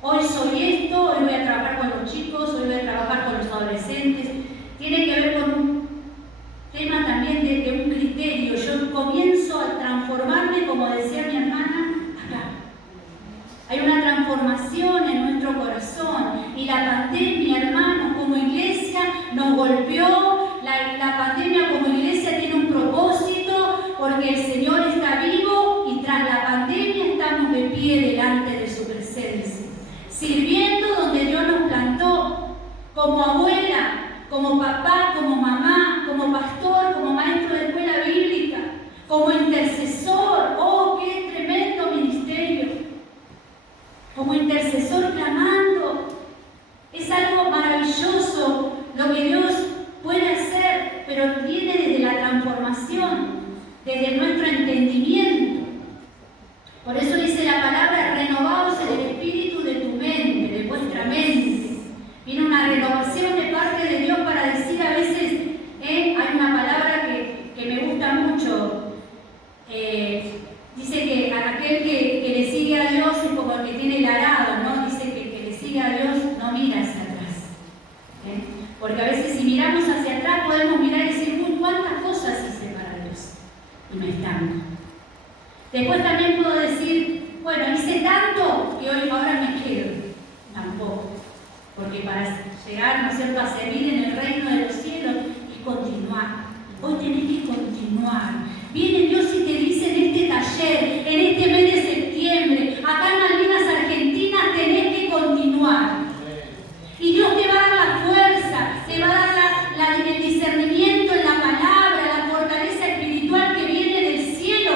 Hoy soy esto, hoy voy a trabajar con los chicos, hoy voy a trabajar con los adolescentes. Tiene que ver con un tema también de un criterio. Yo comienzo a transformarme, como decía mi hermana, acá. Hay una transformación en nuestro corazón y la pandemia, hermanos, como iglesia nos golpeó. La pandemia como iglesia tiene un propósito porque el Señor está vivo y tras la pandemia estamos de pie delante de su presencia, sirviendo donde Dios nos plantó, como abuela, como papá, como mamá, como pastor, como maestro de escuela bíblica, como intercesor. ¡Oh, qué tremendo ministerio! Como intercesor clamando. Es algo maravilloso lo que Dios puede hacer, pero viene desde la transformación, desde nuestro entendimiento. Por eso dice la palabra, renovaos en el espíritu de tu mente, de vuestra mente. Viene una renovación de parte de Dios para decir a veces, hay una palabra que me gusta mucho. Dice que aquel que le sigue a Dios es como el que tiene el arado, ¿no? Dice que el que le sigue a Dios no mira hacia atrás. Porque a veces si miramos hacia atrás podemos mirar y decir, uy, cuántas cosas hice para Dios. Y me estanco. Después también puedo decir, bueno, hice tanto que hoy ahora me quedo. Tampoco. Porque para llegar, ¿no es cierto?, a servir en el reino de los cielos es continuar. Hoy tenés que continuar. Viene Dios y te dice en este taller, en este mes de septiembre, acá en Malvinas Argentinas, tenés que continuar. Y Dios te va a dar la fuerza, te va a dar el discernimiento en la palabra, la fortaleza espiritual que viene del cielo,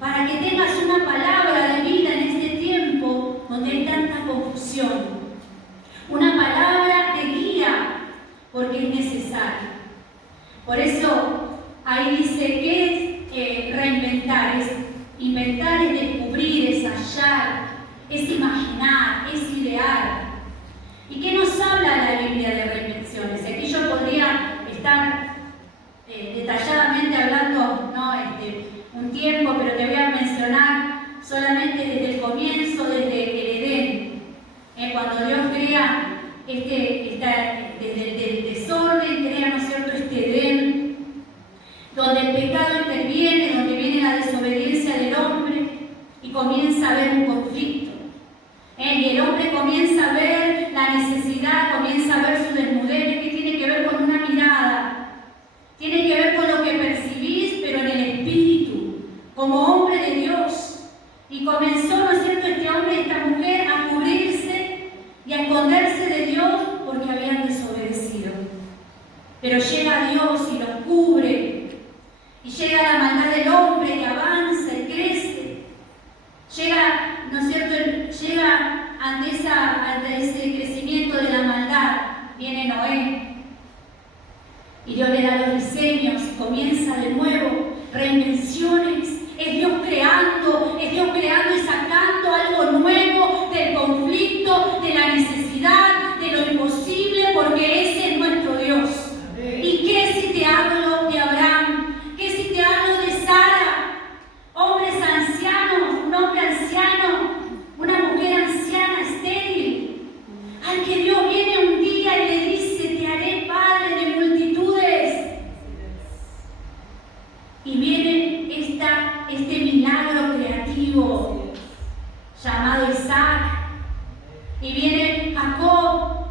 para que tengas una palabra de vida en este tiempo donde hay tanta confusión. Una palabra de guía, porque es necesario. Por eso, ahí dice que es reinventar, es inventar, es descubrir, es hallar, es imaginar, es idear. ¿Y qué nos habla la Biblia de reinvenciones? Aquí yo podría estar detalladamente hablando, ¿no?, un tiempo, pero te voy a mencionar solamente desde el comienzo, desde el Edén. Cuando Dios crea desde el desorden, crea, ¿no es cierto?, este Edén, donde el pecado interviene, donde viene la desobediencia del hombre y comienza a haber un conflicto. Y el hombre comienza a ver la necesidad, comienza a ver su desnudez, que tiene que ver con una mirada, tiene que ver con lo que percibís, pero en el espíritu, como hombre de Dios. Y comenzó, ¿no es cierto?, este hombre y esta mujer a cubrirse y a esconderse de Dios porque habían desobedecido. Pero llega Dios y los cubre, y llega la maldad del hombre y avanza y crece. Llega, ¿no es cierto?, llega ante ese crecimiento de la maldad, viene Noé. Y Dios le da los diseños, comienza de nuevo, reinvención este milagro creativo llamado Isaac, y viene Jacob,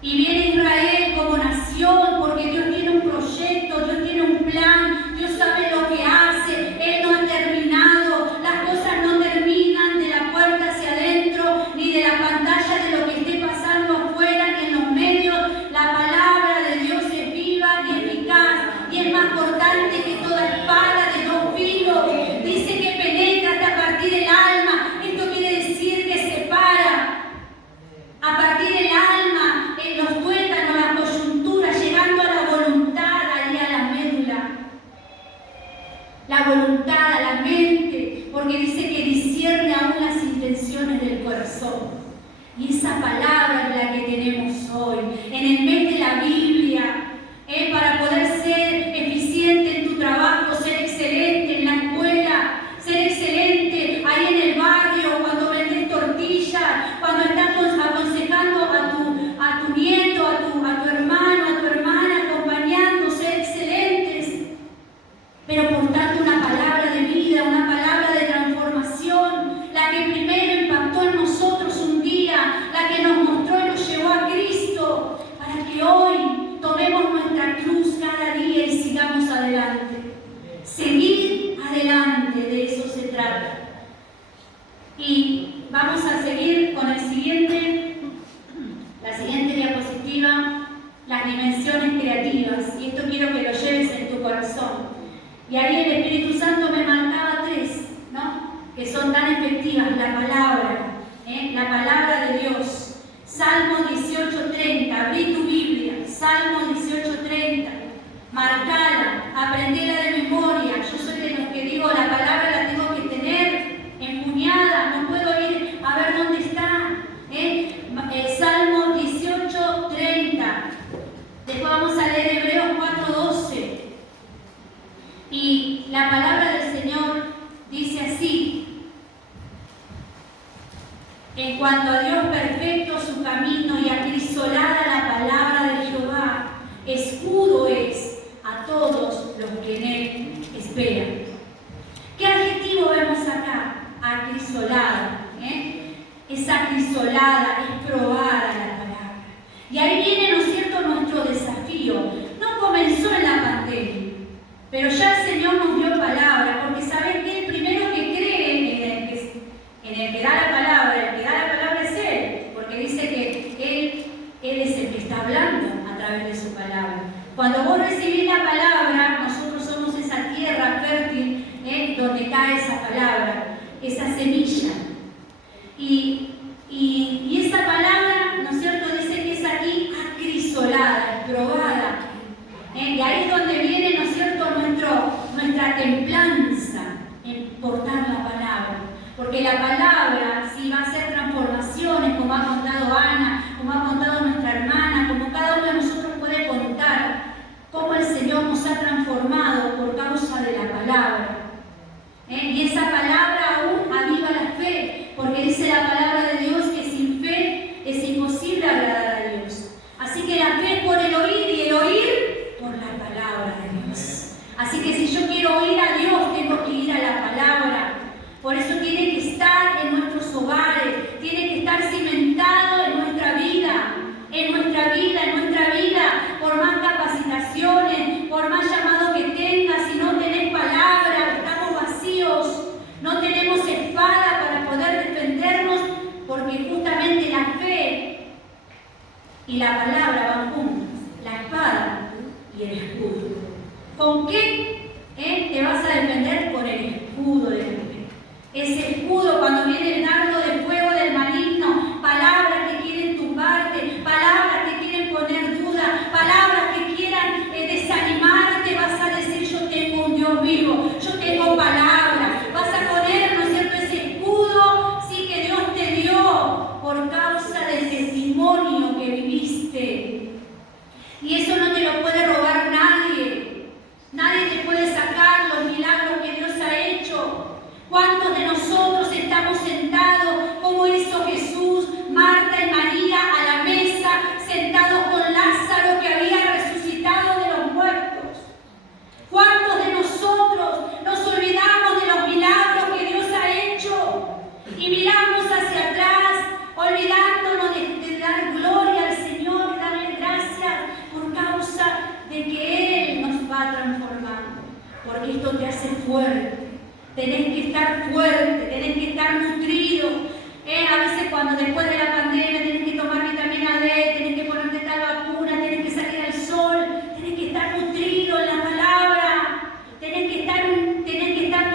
y viene Israel como nación, porque Dios tiene un proyecto, Dios tiene un plan, Dios sabe lo que hace, Él no ha terminado, las cosas no terminan de la puerta hacia adentro, ni de la pantalla de lo que esté pasando afuera, ni en los medios. La palabra de Dios es viva y eficaz, y es más cortante que toda espada de dos filos. Dice que penetra hasta partir el alma. Esto quiere decir que separa a partir del alma, en los tuétanos, la coyuntura, llegando a la voluntad, ahí a la médula. La voluntad, a la mente, porque dice que discierne aún las intenciones del corazón. Y esa palabra es la que tenemos hoy, en el mes de la Biblia, para poder ser eficiente en tu trabajo, ser excelente en la escuela, ser excelente ahí en el barrio, cuando vendes tortillas, cuando estás aconsejando a tu nieto, a tu hermano, a tu hermana, acompañando, ser excelentes, pero portando una palabra de vida, una palabra de transformación, la que primero impactó en nosotros un día, la que nos mostró y nos llevó a Cristo, para que hoy tomemos nuestra cruz cada día y sigamos adelante. Seguir adelante, de eso se trata. Y vamos a seguir con la siguiente diapositiva, las dimensiones creativas. Y esto quiero que lo lleves en tu corazón. Y ahí el Espíritu Santo me marcaba 3, ¿no? Que son tan efectivas: la palabra de Dios. Salmo 18:30, abrí tu Biblia, Salmo 18:30, marcala, aprendela de memoria. Yo soy de los que digo, la palabra la tengo que tener empuñada, no puedo ir a ver dónde está. Salmo 18:30, después vamos a leer Hebreos 4:12, y la palabra del Señor dice así: en cuanto a Dios, perfecto su camino, y acrisolada la palabra de Jehová, escudo es a todos los que en él esperan. ¿Qué adjetivo vemos acá? Acrisolada. Es acrisolada, es probada la palabra. Y ahí viene, ¿no es cierto?, nuestro desafío. No comenzó en la pandemia, pero ya el Señor nos dio palabra, porque sabes que el primero que cree en el que da la palabra, el que da la palabra es Él, porque dice que Él es el que está hablando a través de su palabra. Cuando vos recibís la palabra, nosotros somos esa tierra fértil donde cae esa palabra, esa semilla. Y esa palabra, ¿no es cierto?, dice que es aquí acrisolada, es probada. Y ahí es donde viene, ¿no es cierto?, nuestra templanza en portar la palabra. Porque la palabra sí va a hacer transformaciones, como ha contado Ana, como ha contado nuestra hermana, como cada uno de nosotros puede contar cómo el Señor nos ha transformado por causa de la palabra. Y esa palabra aún aviva la fe, porque dice la palabra de Dios que sin fe es imposible agradar a Dios. Así que la fe es por el oír, y el oír por la palabra de Dios. Así que si yo quiero oír a Dios, tengo que ir a la palabra. Por eso tiene que estar en nuestros hogares, fuerte. Tenés que estar fuerte, tenés que estar nutrido. A veces cuando después de la pandemia tenés que tomar vitamina D, tenés que ponerte tal vacuna, tenés que salir al sol, tenés que estar nutrido en la palabra, tenés que estar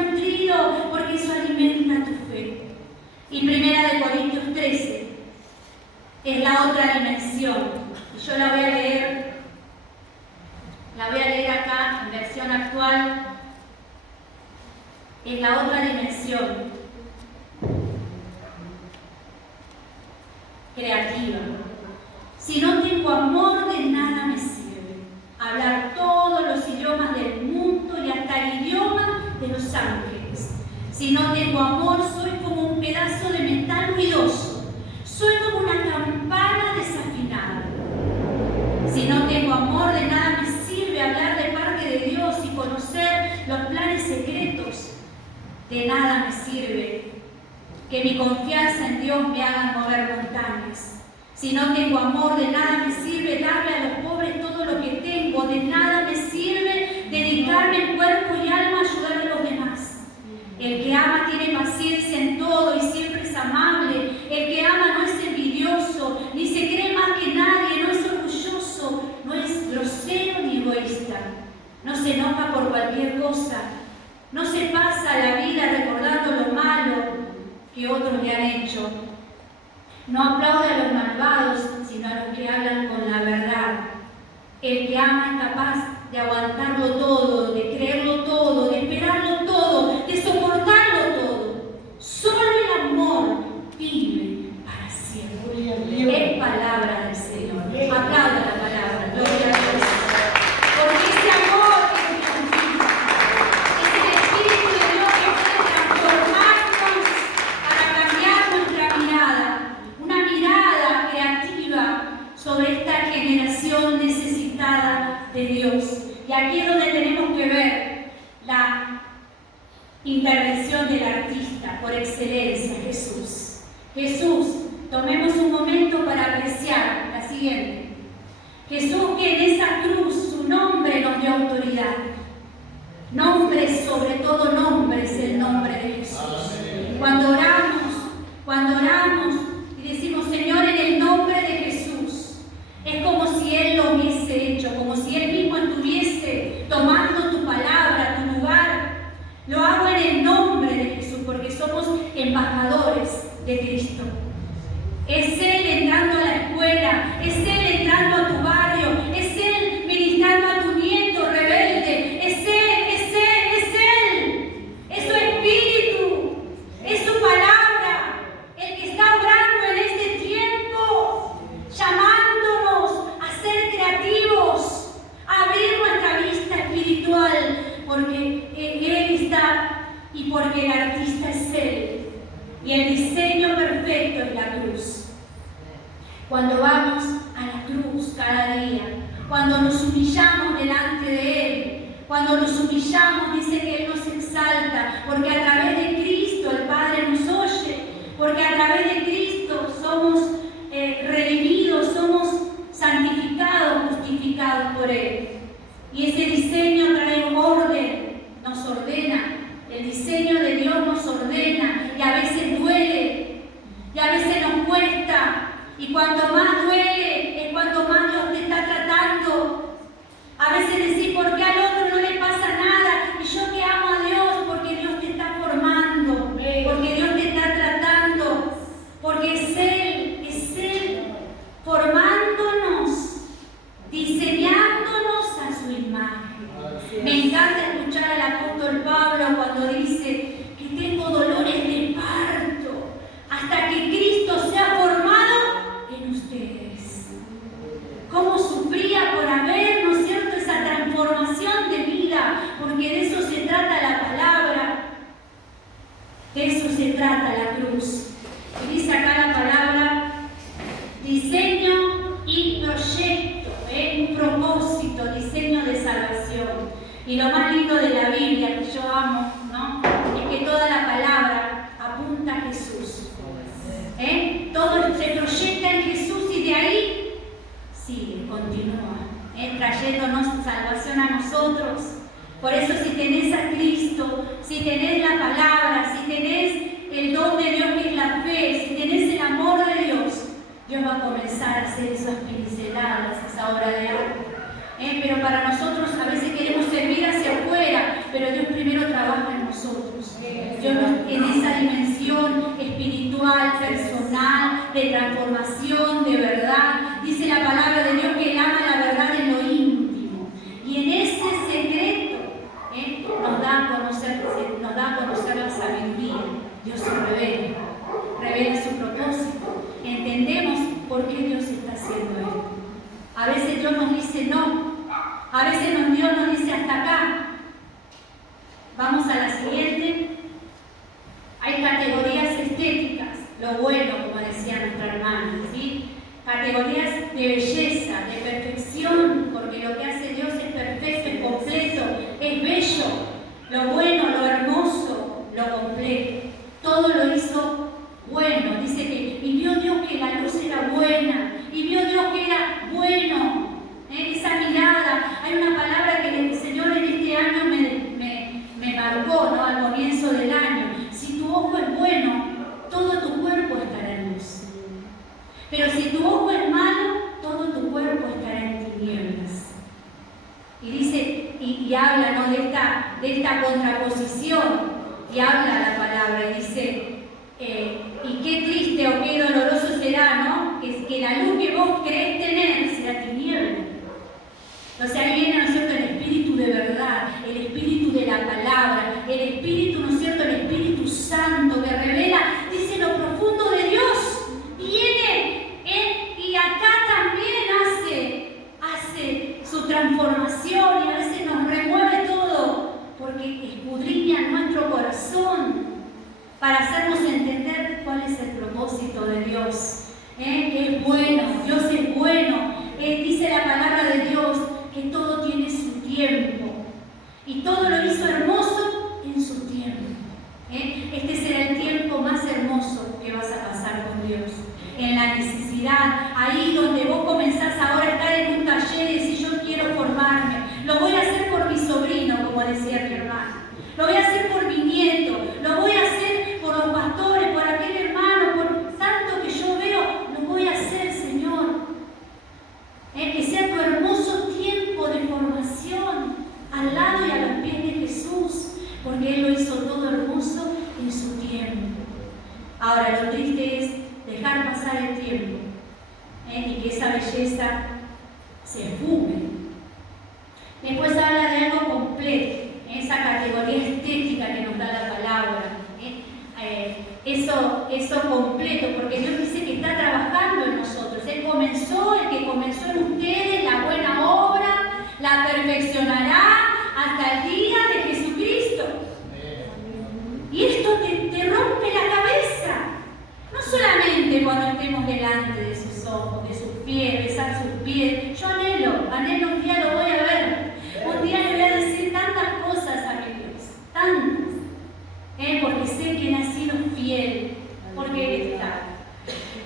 nutrido porque eso alimenta tu fe. Y 1 Corintios 13 es la otra dimensión. Y yo la voy a leer acá en versión actual. Es la otra dimensión creativa. Si no tengo amor, de nada me sirve hablar todos los idiomas del mundo y hasta el idioma de los ángeles. Si no tengo amor, soy como un pedazo de metal ruidoso. Soy como una campana desafinada. Si no tengo amor, de nada me sirve hablar de parte de Dios y conocer los planes secretos. De nada me sirve que mi confianza en Dios me haga mover montañas. Si no tengo amor, de nada me sirve darle a los pobres todo lo que tengo. De nada me sirve dedicarme en cuerpo y alma a ayudar a los demás. El que ama tiene paciencia en todo y siempre es amable. El que ama no es envidioso, ni se cree más que nadie, no es orgulloso, no es grosero ni egoísta. No se enoja por cualquier cosa. No se pasa la vida recordando lo malo que otros le han hecho. No aplaude a los malvados, sino a los que hablan con la verdad. El que ama es capaz de aguantarlo todo, de creerlo todo, de esperarlo todo, de soportarlo todo. Solo el amor vive para siempre. Es palabra del Señor. Aplauda la palabra. Gloria a Dios. Porque ese amor es gratuito. Es el Espíritu de Dios que puede transformarnos para cambiar nuestra mirada. Una mirada creativa sobre esta generación necesitada de Dios. Y aquí es donde tenemos que ver la intervención del artista por excelencia, Jesús. Jesús, tomemos un momento para apreciar la siguiente. Jesús, que en esa cruz su nombre nos dio autoridad. Nombre sobre todo nombre es el nombre de Jesús. Cuando oramos y decimos, Señor, en el nombre de Jesús, es como si Él lo hubiese hecho, como si Él mismo estuviese tomando tu palabra, tu lugar. Lo hago en el nombre de Jesús, porque somos embajadores de Cristo. Es Él entrando a la escuela, es Él entrando a tu barrio, es Él ministrando a tu nieto rebelde, es Él, es Él, es Él, es su Espíritu, es su palabra, el que está obrando en este tiempo, llamándonos a ser creativos, a abrir nuestra vista espiritual, porque Él está y porque el artista es Él. Y el diseño perfecto es la cruz. Cuando vamos a la cruz cada día, cuando nos humillamos delante de Él, cuando nos humillamos, dice que Él nos exalta, porque a través de Cristo el Padre nos oye, porque a través de Cristo somos redimidos, somos santificados, justificados por Él. Y ese diseño trae orden, nos ordena. El diseño de Dios nos ordena y a veces duele y a veces nos cuesta, y cuanto más duele es cuanto más Dios te está tratando. A veces decís, ¿por qué al otro no le pasa nada? Y yo que amo a Dios, porque Dios te está formando, porque Dios te está tratando, porque es Él formándonos, diseñándonos a su imagen. Me encanta escuchar al apóstol Pablo cuando dice que tengo dolores de parto hasta que Cristo sea formado en ustedes. Cómo sufría por haber, ¿no es cierto?, esa transformación de vida, porque de eso se trata la palabra, de eso se trata la cruz. Y dice acá la palabra diseño y proyecto, un propósito, diseño de salvación. Y lo más lindo de la Biblia, que yo amo, ¿no?, es que toda la palabra apunta a Jesús. Todo se proyecta en Jesús y de ahí sigue, continúa, trayéndonos salvación a nosotros. Por eso, si tenés a Cristo, tenés la palabra, si tenés el don de Dios que es la fe, si tenés el amor de Dios, Dios va a comenzar a hacer esas pinceladas, esa obra de arte. Pero para nosotros a veces queremos servir hacia afuera, pero Dios primero trabaja en nosotros. Dios en esa dimensión espiritual, personal, de transformación, de verdad. Dice la palabra de Dios que Él ama la verdad en lo íntimo. Y en ese secreto nos da a conocer la sabiduría. Dios se revela su propósito. Entendemos por qué Dios está haciendo esto. A veces Dios nos dice no. A veces Dios nos dice hasta acá. Vamos a la siguiente. Hay categorías estéticas, lo bueno, como decía nuestra hermana, ¿sí? Categorías de belleza, de perfección, porque lo que hace Dios es perfecto, es completo, es bello, lo bueno, lo hermoso, lo completo. Todo lo hizo bueno. Dice que y vio Dios que la luz era buena, y vio Dios que era bueno. Esa mirada, hay una palabra que el Señor en este año me marcó, ¿no? Al comienzo del año. Si tu ojo es bueno, todo tu cuerpo estará en luz. Pero si tu ojo es malo, todo tu cuerpo estará en tinieblas. Y dice, y habla, ¿no? de esta contraposición, y habla la palabra, y dice, y qué triste o qué doloroso será, ¿no? Que la luz que vos creés tener será tiniebla. Entonces ahí viene, ¿no es cierto?, el espíritu de verdad, el espíritu de la palabra, el espíritu, ¿no es cierto?, el Espíritu Santo que revela, dice, lo profundo de Dios. Viene y acá también hace su transformación, y a veces nos remueve todo, porque escudriña nuestro corazón para hacernos entender cuál es el propósito de Dios. Que es bueno, Dios es bueno. Dice la palabra de Dios que todo tiene su tiempo, y todo lo hizo hermoso en su tiempo. Este será el tiempo más hermoso que vas a pasar con Dios, en la necesidad, ahí donde vos comenzás ahora a estar en un taller y decís, yo quiero formarme, lo voy a hacer por mi sobrino, como decía mi hermano, lo voy a hacer por mi nieto, lo voy a hacer por los pastores, por aquel hermano, por tanto que yo veo, lo voy a hacer, Señor. Que sea tu hermoso tiempo de formación al lado y a los pies de Jesús, porque Él lo hizo todo hermoso en su tiempo. Ahora, lo triste es dejar pasar el tiempo y que esa belleza se fume. Después habla de algo completo, esa categoría estética que nos da la palabra. Eso completo, porque Dios dice que está trabajando en nosotros. Él comenzó, el que comenzó en ustedes la buena obra, la perfeccionará hasta el día de Jesucristo. Y esto te rompe la cabeza. No solamente cuando estemos delante de sus ojos, de sus pies, besar sus pies. Yo anhelo un día lo voy a ver. Un día le voy a decir tantas cosas a mi Dios, tantas. Porque sé que Él ha sido fiel, porque Él está.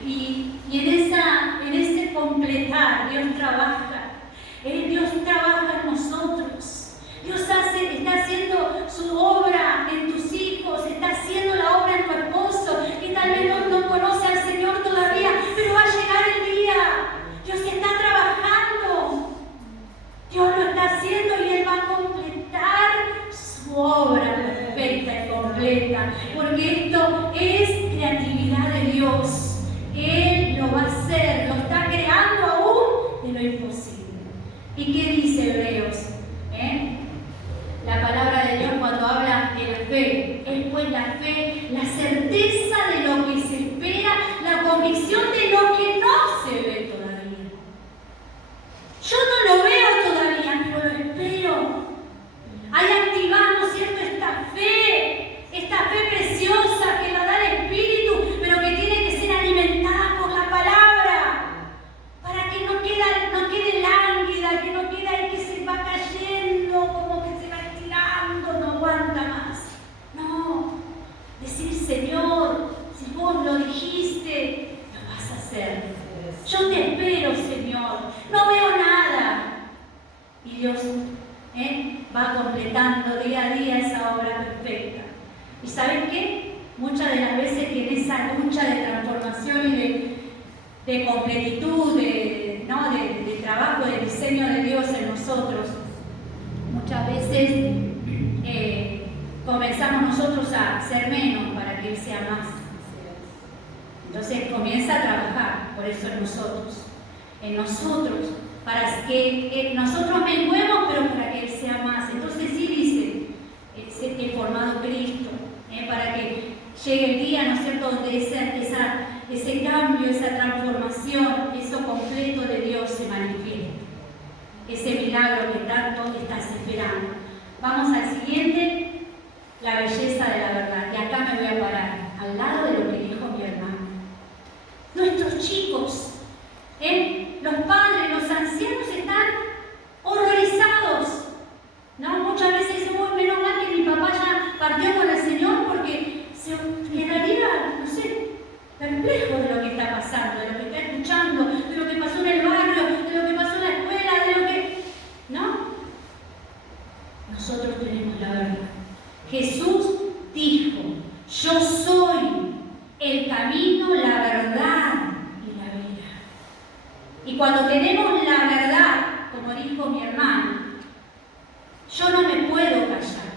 Y en ese completar, Dios trabaja. Dios trabaja en nosotros. Dios está haciendo su obra en tus hijos, está haciendo la obra en tu esposo, que tal vez no conoce al Señor todavía, pero va a llegar el día. Dios está trabajando. Dios lo está haciendo y Él va a completar su obra perfecta y completa, porque esto es creatividad de Dios. Él lo va a hacer, lo está creando aún de lo imposible. ¿Y qué dice Hebreos? La palabra de Dios cuando habla de la fe, es pues la fe, la certeza de lo que se espera, la convicción de lo que no se ve todavía. Yo no lo veo todavía, pero lo espero. Hay activado, ¿no es cierto?, esta fe preciosa que nos da el Espíritu, pero que tiene que ser alimentada por la palabra, para que no quede lánguida, que no quede ahí, que se va cayendo ¿Y saben qué? Muchas de las veces que en esa lucha de transformación y de completitud, de trabajo, de diseño de Dios en nosotros, muchas veces comenzamos nosotros a ser menos para que Él sea más. Entonces comienza a trabajar, por eso en nosotros, para que nosotros menguemos, pero para que Él sea más. Entonces sí dice, he formado Cristo, para que llegue el día, ¿no es cierto?, donde ese cambio, esa transformación, eso completo de Dios se manifiesta. Ese milagro que tanto estás esperando. Vamos al siguiente, la belleza de la verdad. Y acá me voy a parar, al lado de lo que dijo mi hermano. Nuestros chicos, los padres, los ancianos están horrorizados. ¿No? Muchas veces dicen, menos mal que mi papá ya partió con el Señor porque se quedaría, no sé, perplejo de lo que está pasando, de lo que está escuchando, de lo que pasó en el barrio, de lo que pasó en la escuela, de lo que... ¿No? Nosotros tenemos la verdad. Jesús dijo, yo soy el camino, la verdad y la vida. Y cuando tenemos la verdad, como dijo mi hermano, yo no me puedo callar.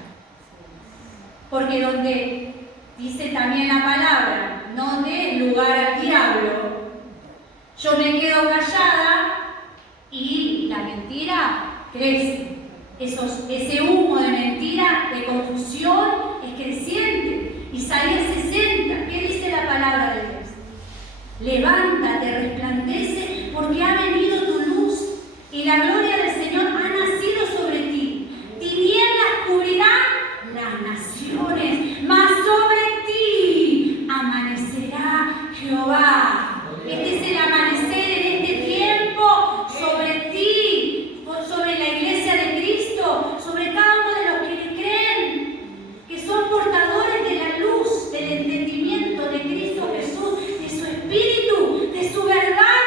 Porque donde dice también la palabra, no dé lugar al diablo, yo me quedo callada y la mentira crece. Ese humo de mentira, de confusión, es creciente. Isaías 60, ¿qué dice la palabra de Dios? Levántate, resplandece, porque ha venido tu luz y la gloria del Señor ha nacido sobre ti. Tinieblas cubrirán las naciones, mas sobre ti amanecerá Jehová. Este es el amanecer en este tiempo sobre ti, sobre la iglesia de Cristo, sobre cada uno de los que le creen, que son portadores de la luz, del entendimiento de Cristo Jesús, de su espíritu, de su verdad.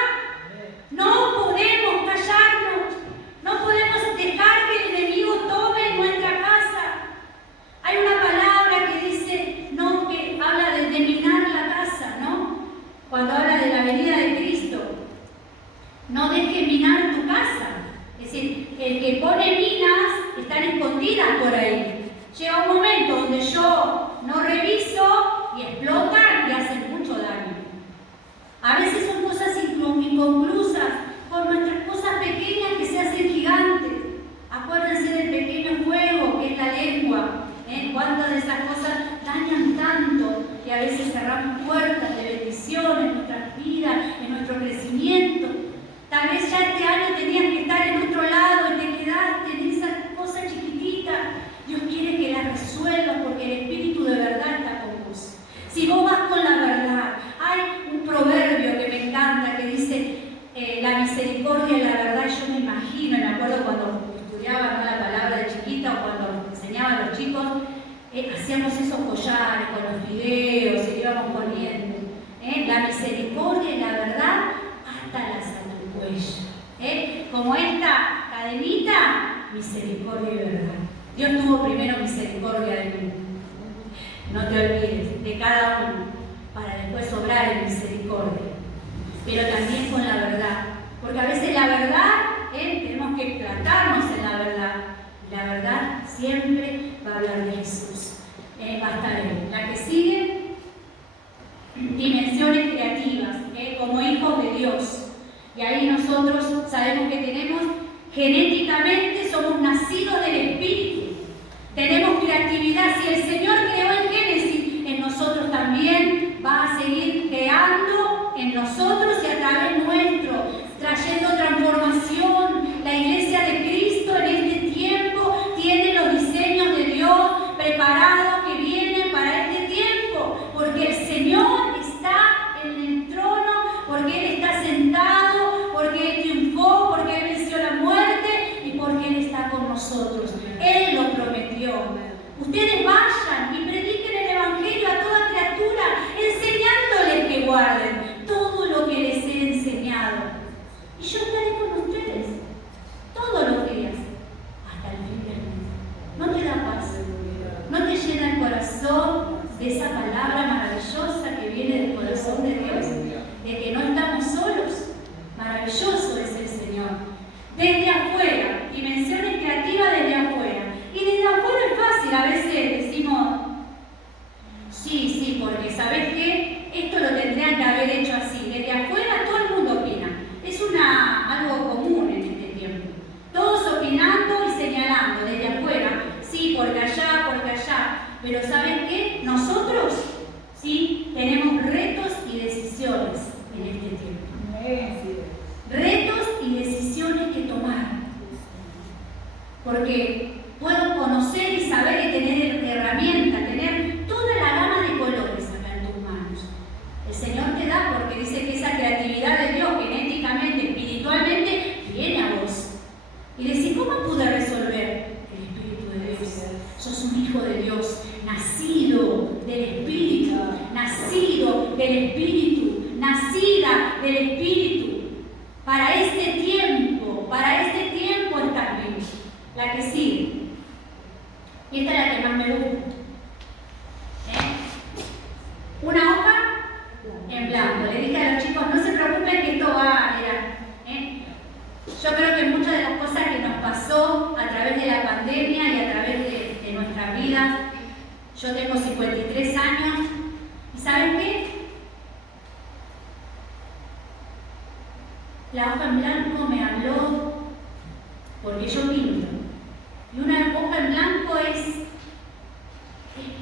No podemos callarnos, no podemos dejar que el enemigo tome nuestra casa. Hay una palabra que dice, no, que habla de minar la casa, ¿no? Cuando habla de la venida de Cristo, no dejes minar tu casa. Es decir, el que pone minas están escondidas por ahí. Llega un momento donde yo no reviso y explotan y hacen mucho daño. A veces son cosas inconclusas, por nuestras cosas pequeñas que se hacen gigantes. Acuérdense del pequeño fuego que es la lengua. Cuántas de esas cosas dañan tanto y a veces cerramos puertas de bendición en nuestras vidas, en nuestro crecimiento. Tal vez ya este año tenías que estar en otro lado y te quedaste en esa cosa chiquitita. Dios quiere que la resuelvas porque el Espíritu de verdad está con vos. Si vos vas con la verdad, hay un proverbio que me encanta que dice la misericordia y la verdad. Yo me imagino, me acuerdo cuando estudiaba, ¿no?, la palabra de chiquita o cuando enseñaba a los chicos, hacíamos esos collares con los fideos y íbamos poniendo la misericordia y la verdad hasta la santucuella. Como esta cadenita, misericordia y verdad. Dios tuvo primero misericordia de mí. No te olvides de cada uno para después obrar en misericordia. Pero también con la verdad. Porque a veces la verdad, tenemos que plantarnos en la verdad. Y la verdad siempre va a hablar de Jesús. Va a estar Él. La que sigue, dimensiones creativas, como hijos de Dios. Y ahí nosotros sabemos que tenemos, genéticamente somos nacidos del Espíritu. Tenemos creatividad. Si el Señor creó en Génesis, en nosotros también va a seguir creando en nosotros y a través nuestro, trayendo transformación. La iglesia de Cristo en este tiempo tiene los diseños de Dios preparados que vienen para este tiempo, porque el Señor está en el trono, porque Él está sentado, porque Él triunfó, porque Él venció la muerte y porque Él está con nosotros. Él lo prometió. Ustedes vayan y de esa palabra maravillosa que viene del corazón de Dios, de que no estamos solos. Maravilloso es el Señor. Desde afuera, dimensiones creativas desde afuera. Y desde afuera es fácil, a veces decimos, sí, porque ¿sabes qué? Esto lo tendrían que haber hecho así. Desde afuera todo el mundo opina. Es algo común en este tiempo. Todos opinando y señalando desde afuera. Sí, porque allá. Pero ¿saben qué? Nosotros, sí, tenemos retos y decisiones en este tiempo. Retos y decisiones que tomar. Porque puedo conocer y saber y tener herramientas, tener toda la gama de colores acá en tus manos. El Señor te da porque dice que esa creatividad de Dios, genéticamente, espiritualmente, viene a vos. Y decís, ¿cómo pude resolver? El Espíritu de Dios. Sos un hijo de Dios, nacido del Espíritu, nacida del Espíritu. Para este tiempo estás vivo. La que sigue. Y esta es la que más me gusta. Una hoja en blanco. Le dije a los chicos, no se preocupen que esto va a mirar. Yo creo que muchas de las cosas que nos pasó a través de la pandemia y a través de nuestra vida, yo tengo 53 años, ¿y saben qué? La hoja en blanco me habló porque yo pinto. Y una hoja en blanco es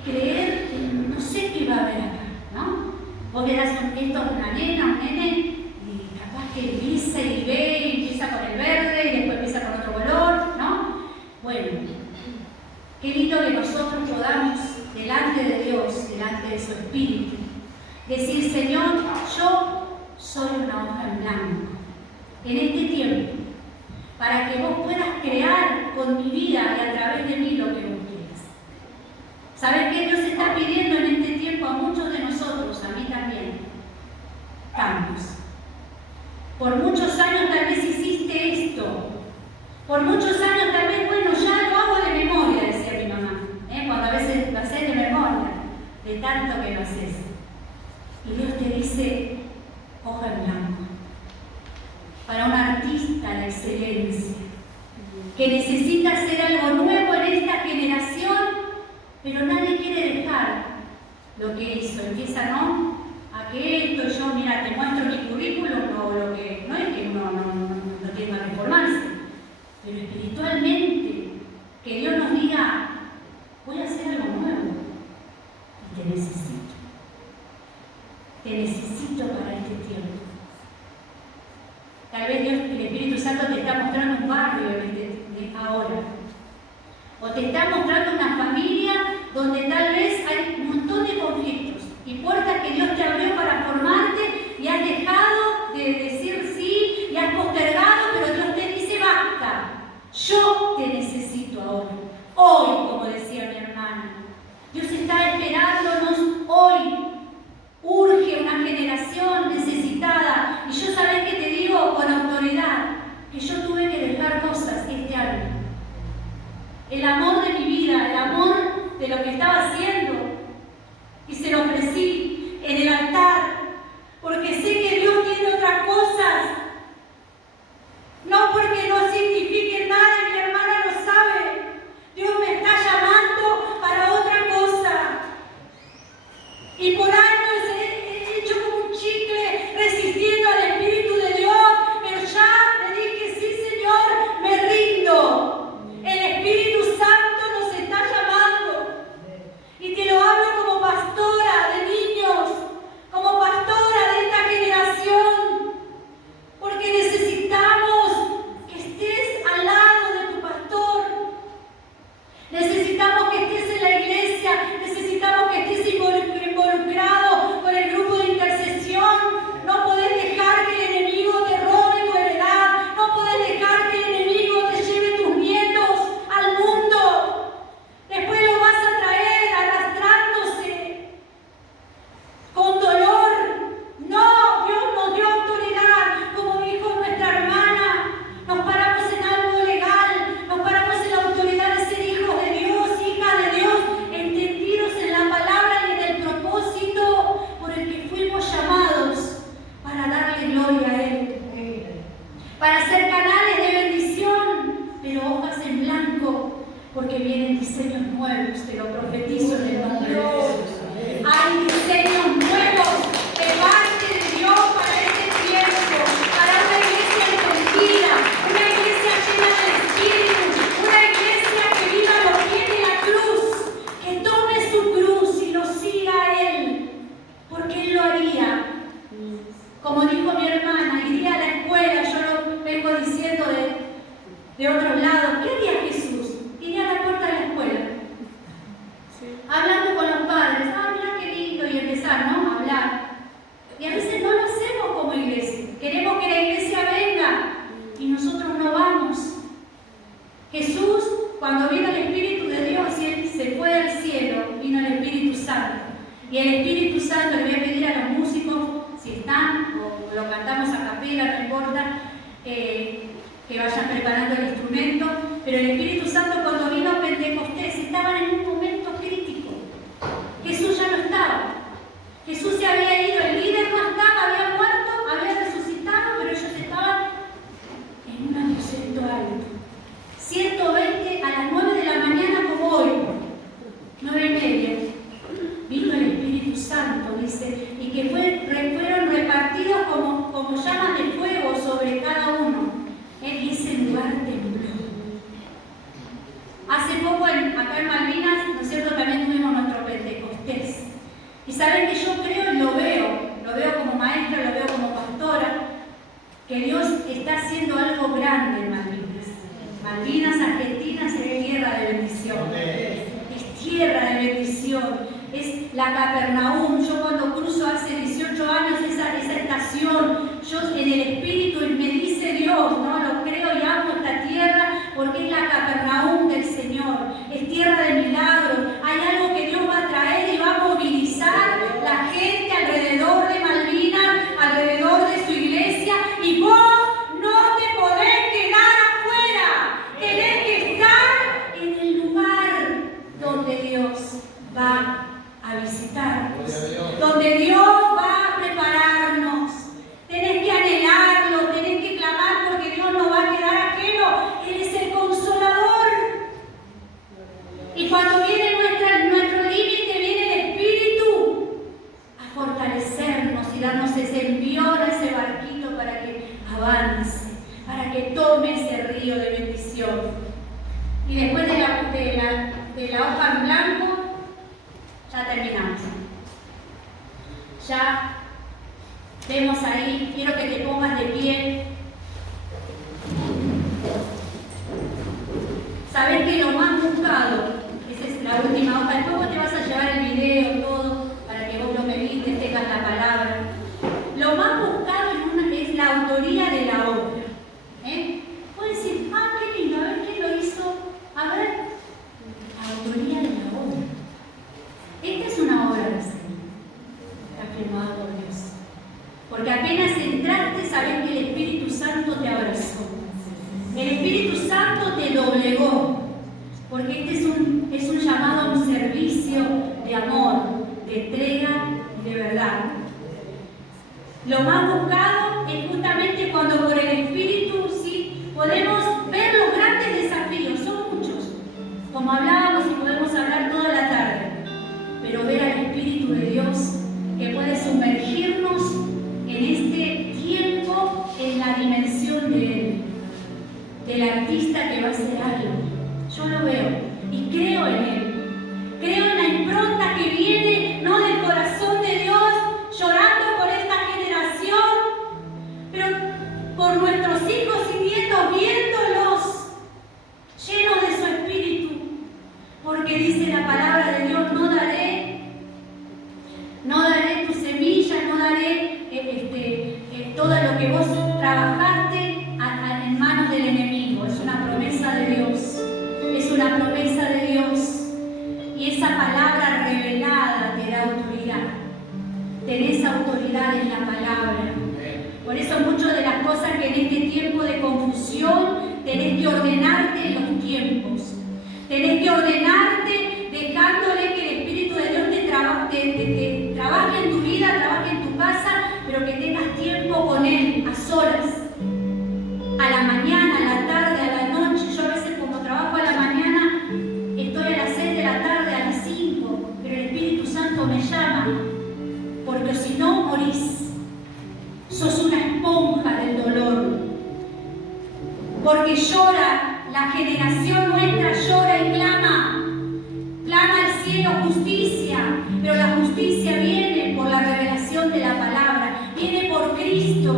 creer, no sé qué va a haber acá, ¿no? Vos verás esto una nena, un nene, y capaz que empieza y ve, y empieza con el verde, y después empieza con otro color, ¿no? Bueno, qué lindo que nosotros podamos, delante de Dios, delante de su Espíritu, decir, Señor, yo soy una hoja en blanco en este tiempo, para que vos puedas crear con mi vida y a través de mí lo que vos quieras. ¿Sabes qué Dios está pidiendo en este tiempo a muchos de nosotros, a mí también? Cambios. Por muchos años tal vez hiciste esto. Por muchos años tal vez, bueno, ya lo hago de memoria, decía mi mamá. Cuando a veces lo haces de memoria, de tanto que lo haces. Y Dios te dice, hoja en blanco. Para un artista de excelencia, que necesita hacer algo nuevo en esta generación, pero nadie quiere dejar lo que hizo. Empieza, ¿no? A que esto, yo, mira, te muestro mi currículum, o lo que, no es que uno no tiene que reformarse, pero espiritualmente, que Dios nos diga, voy a hacer algo nuevo, y te necesito para este tiempo. Tal vez Dios, el Espíritu Santo te está mostrando un barrio ahora. O te está mostrando una familia donde tal vez hay un montón de conflictos y puertas que Dios te abrió para formarte y has dejado de decir sí y has postergado, pero Dios te dice basta. Yo te necesito ahora. Hoy, como decía mi hermana. Dios está esperándonos hoy. Urge una generación necesitada. Y yo, ¿sabes qué te digo con autoridad? Que yo tuve que dejar cosas este año. El amor de mi vida, el amor de lo que estaba haciendo. Y se lo ofrecí en el altar. Porque sé que Dios tiene otras cosas. No porque no signifique nada y mi hermana lo sabe. Dios me está llamando para otra cosa. Y por años he hecho como un chicle resistiendo al Espíritu de Dios, pero ya le dije, sí Señor, me rindo. El Espíritu Santo nos está llamando. Y te lo hablo como pastora de niños, como Y el Espíritu Santo, le voy a pedir a los músicos, si están, o lo cantamos a capela, no importa, que vayan preparando el instrumento, pero el Espíritu Santo cuando vino a Pentecostés estaban en un momento crítico. Jesús ya no estaba. Jesús se había ido, el líder no estaba, había muerto, había resucitado, pero ellos estaban en un aposento alto. 120 a las 9 de la mañana como hoy, 9:30. Vino el Espíritu Santo, dice, y que fueron repartidos como llamas de fuego sobre cada uno. Y ese lugar tembló. Hace poco acá en Malvinas, ¿no es cierto?, también tuvimos nuestro Pentecostés. Y saben que yo creo y lo veo como maestra, lo veo como pastora, que Dios está haciendo algo grande en Malvinas. Malvinas, Argentina, es tierra de bendición. Es tierra de bendición. Es la Capernaum. Yo cuando cruzo hace 18 años esa estación, yo en el Espíritu me dice Dios, ¿no? Lo creo y amo esta tierra porque es la Capernaum del Señor. Es tierra de milagros. Hay algo que Dios va a traer y va a movilizar la gente alrededor de Malvinas, alrededor de su iglesia, y vos no te podés quedar afuera. Tenés que estar en el lugar donde Dios va a visitarnos, donde Dios va a prepararnos. Tenés que anhelarlo, tenés que clamar porque Dios no va a quedar ajeno. Él es el consolador. Y cuando viene nuestro límite, viene el Espíritu a fortalecernos y darnos ese envión, ese barquito para que avance, para que tome ese río de bendición. Y después de la hoja en blanco, ya terminamos. Ya vemos ahí, quiero que te pongas de pie. Sabés que lo más buscado, esa es la última hoja, después vos te vas a llevar el video, todo, para que vos lo medites, tengas la palabra. Lo más buscado es la autoría de la obra. Puedes decir, qué lindo, a ver quién lo hizo. A ver, la autoría de la obra. Esta es una obra del Señor, afirmada por Dios. Porque apenas entraste, sabes que el Espíritu Santo te abrazó. El Espíritu Santo te doblegó. Porque este es un llamado a un servicio de amor, de entrega y de verdad. Lo más buscado es justamente cuando por el Espíritu sí podemos ver los grandes desafíos. Son muchos, como hablábamos y podemos hablar toda la tarde. Pero ver al Espíritu de Dios que puede sumergirnos en este tiempo en la dimensión de Él, del artista que va a hacer algo. Yo lo veo y creo en Él. Creo en la impronta que viene, no del corazón de Dios, llorando por esta generación, pero por nuestros hijos y nietos, viéndolos llenos de su Espíritu. Porque dice la palabra de Dios, no daré tu semilla, no daré todo lo que vos trabajaste en manos del enemigo. Es una promesa de Dios, es una promesa de Dios. Y esa palabra revelada te da autoridad. Tenés autoridad en la palabra. Por eso muchas de las cosas que en este tiempo de confusión tenés que ordenarte en los tiempos. Tenés que ordenarte dejándole que el Espíritu de Dios te trabaje en tu vida, trabaje en tu casa, pero que tengas tiempo con Él, a solas. A la mañana, a la tarde, a la noche. Yo a veces como trabajo a la mañana, estoy a las 6 de la tarde, a las 5, pero el Espíritu Santo me llama, porque si no morís. Sos una esponja del dolor. Porque llora, la generación nuestra llora y clama. Clama al cielo justicia, pero la justicia viene por la revelación de la palabra, viene por Cristo.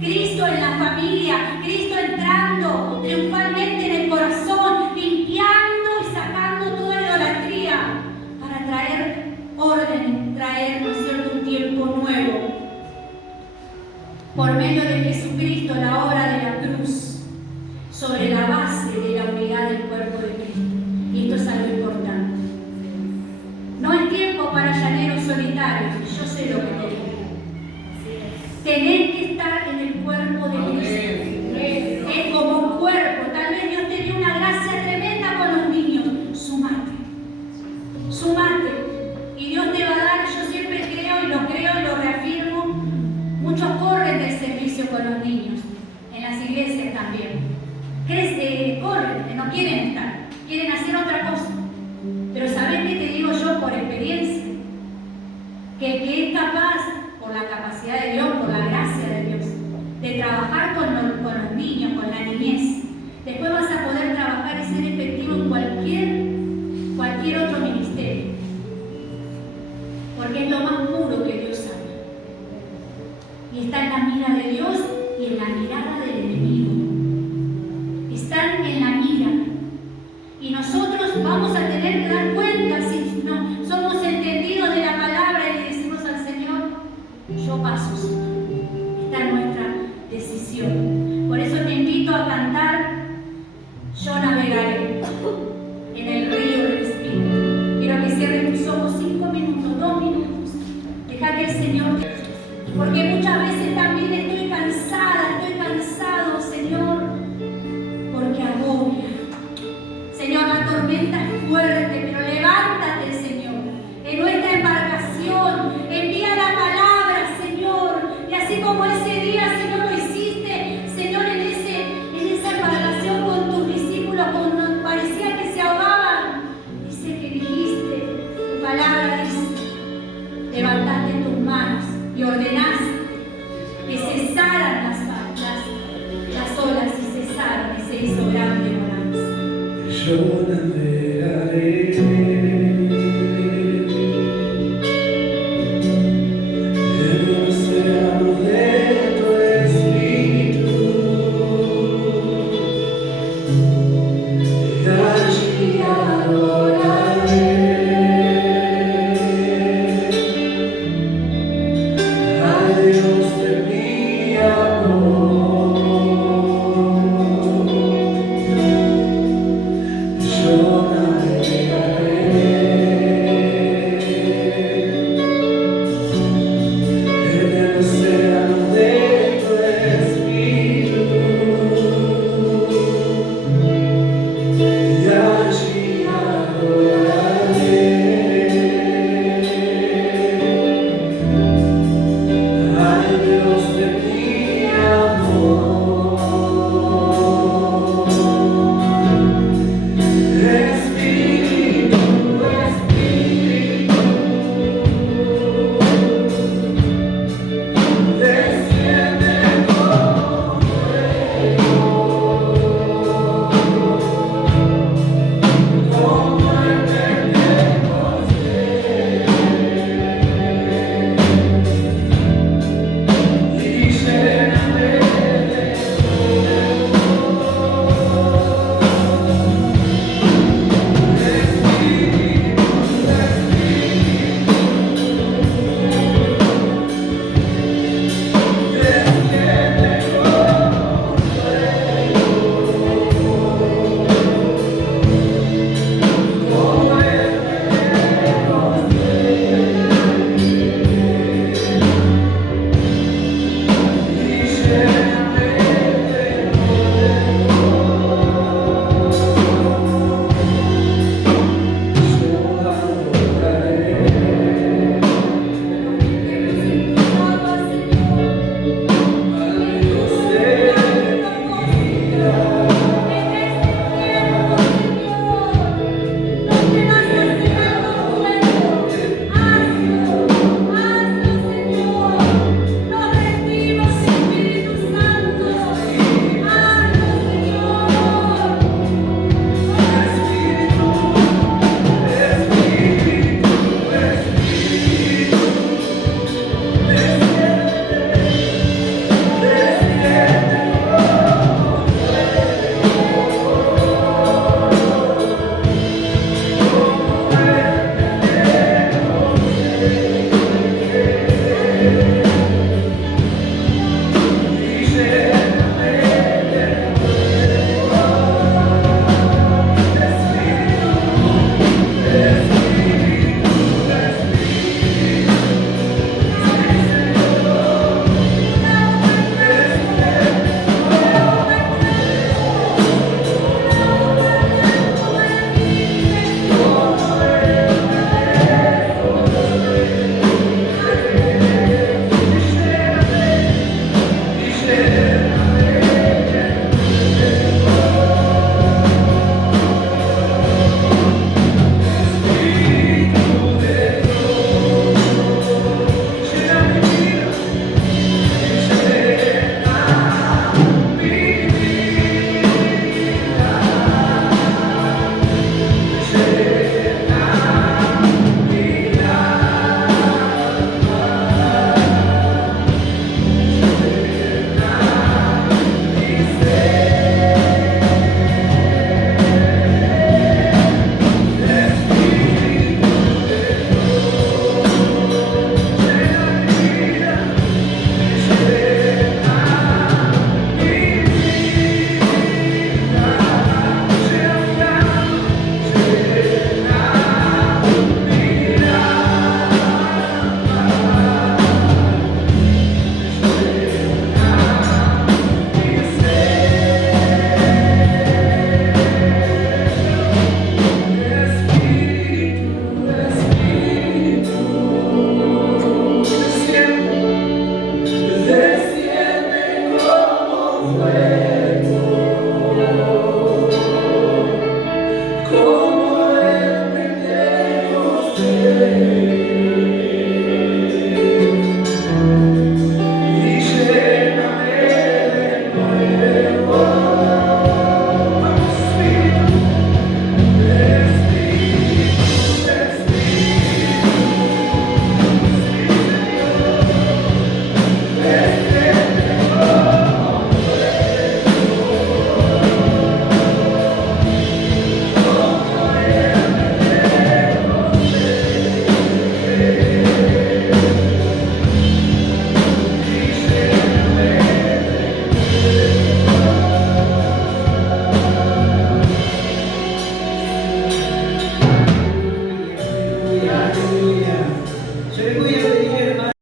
Cristo en la familia, Cristo entrando triunfalmente en el corazón, limpiando y sacando toda idolatría para traer orden, traer, ¿no es cierto?, un tiempo nuevo. Por medio de Jesucristo, la obra de la cruz, sobre la base de la unidad del cuerpo de Cristo. Y esto es algo importante. No es tiempo para llaneros solitarios. Yo sé lo que te digo. Tenés que estar en el cuerpo de Cristo. Es como cuerpo. Tal vez Dios te dio una gracia tremenda con los niños. Sumate. Y Dios te va a dar, yo siempre creo y lo reafirmo, muchos corren del servicio con los niños, en las iglesias también. Corren, no quieren estar, quieren hacer otra cosa. Pero ¿sabés qué te digo yo por experiencia? Que el que es capaz, por la capacidad de Dios, por la gracia de Dios, de trabajar con los niños, con la niñez, después vas a poder trabajar y ser efectivo en cualquier otro ministerio. Porque es lo más puro que Dios ama. Y está en la mira de Dios y en la mirada del enemigo. Están en la mira. Y nosotros vamos a tener que dar cuenta si no somos entendidos de la palabra y le decimos al Señor, yo paso, Señor. Está en nuestra decisión. Por eso te invito a cantar, yo navegaré en el río del Espíritu. Quiero que cierren tus ojos 5 minutos, 2 minutos. Deja que el Señor, porque muchas veces también estoy cansado, Señor, porque agobia. Señor, la tormenta es fuerte, pero levántate, Señor, en nuestra embarcación, envía la palabra, Señor, y así como ese día, Señor, lo hiciste, Señor, en esa embarcación con tus discípulos, cuando parecía que se ahogaban, dice que dijiste, tu palabra dice, levantaste tus manos y ordenaste que cesaran las olas y cesaron y se hizo grande bonanza.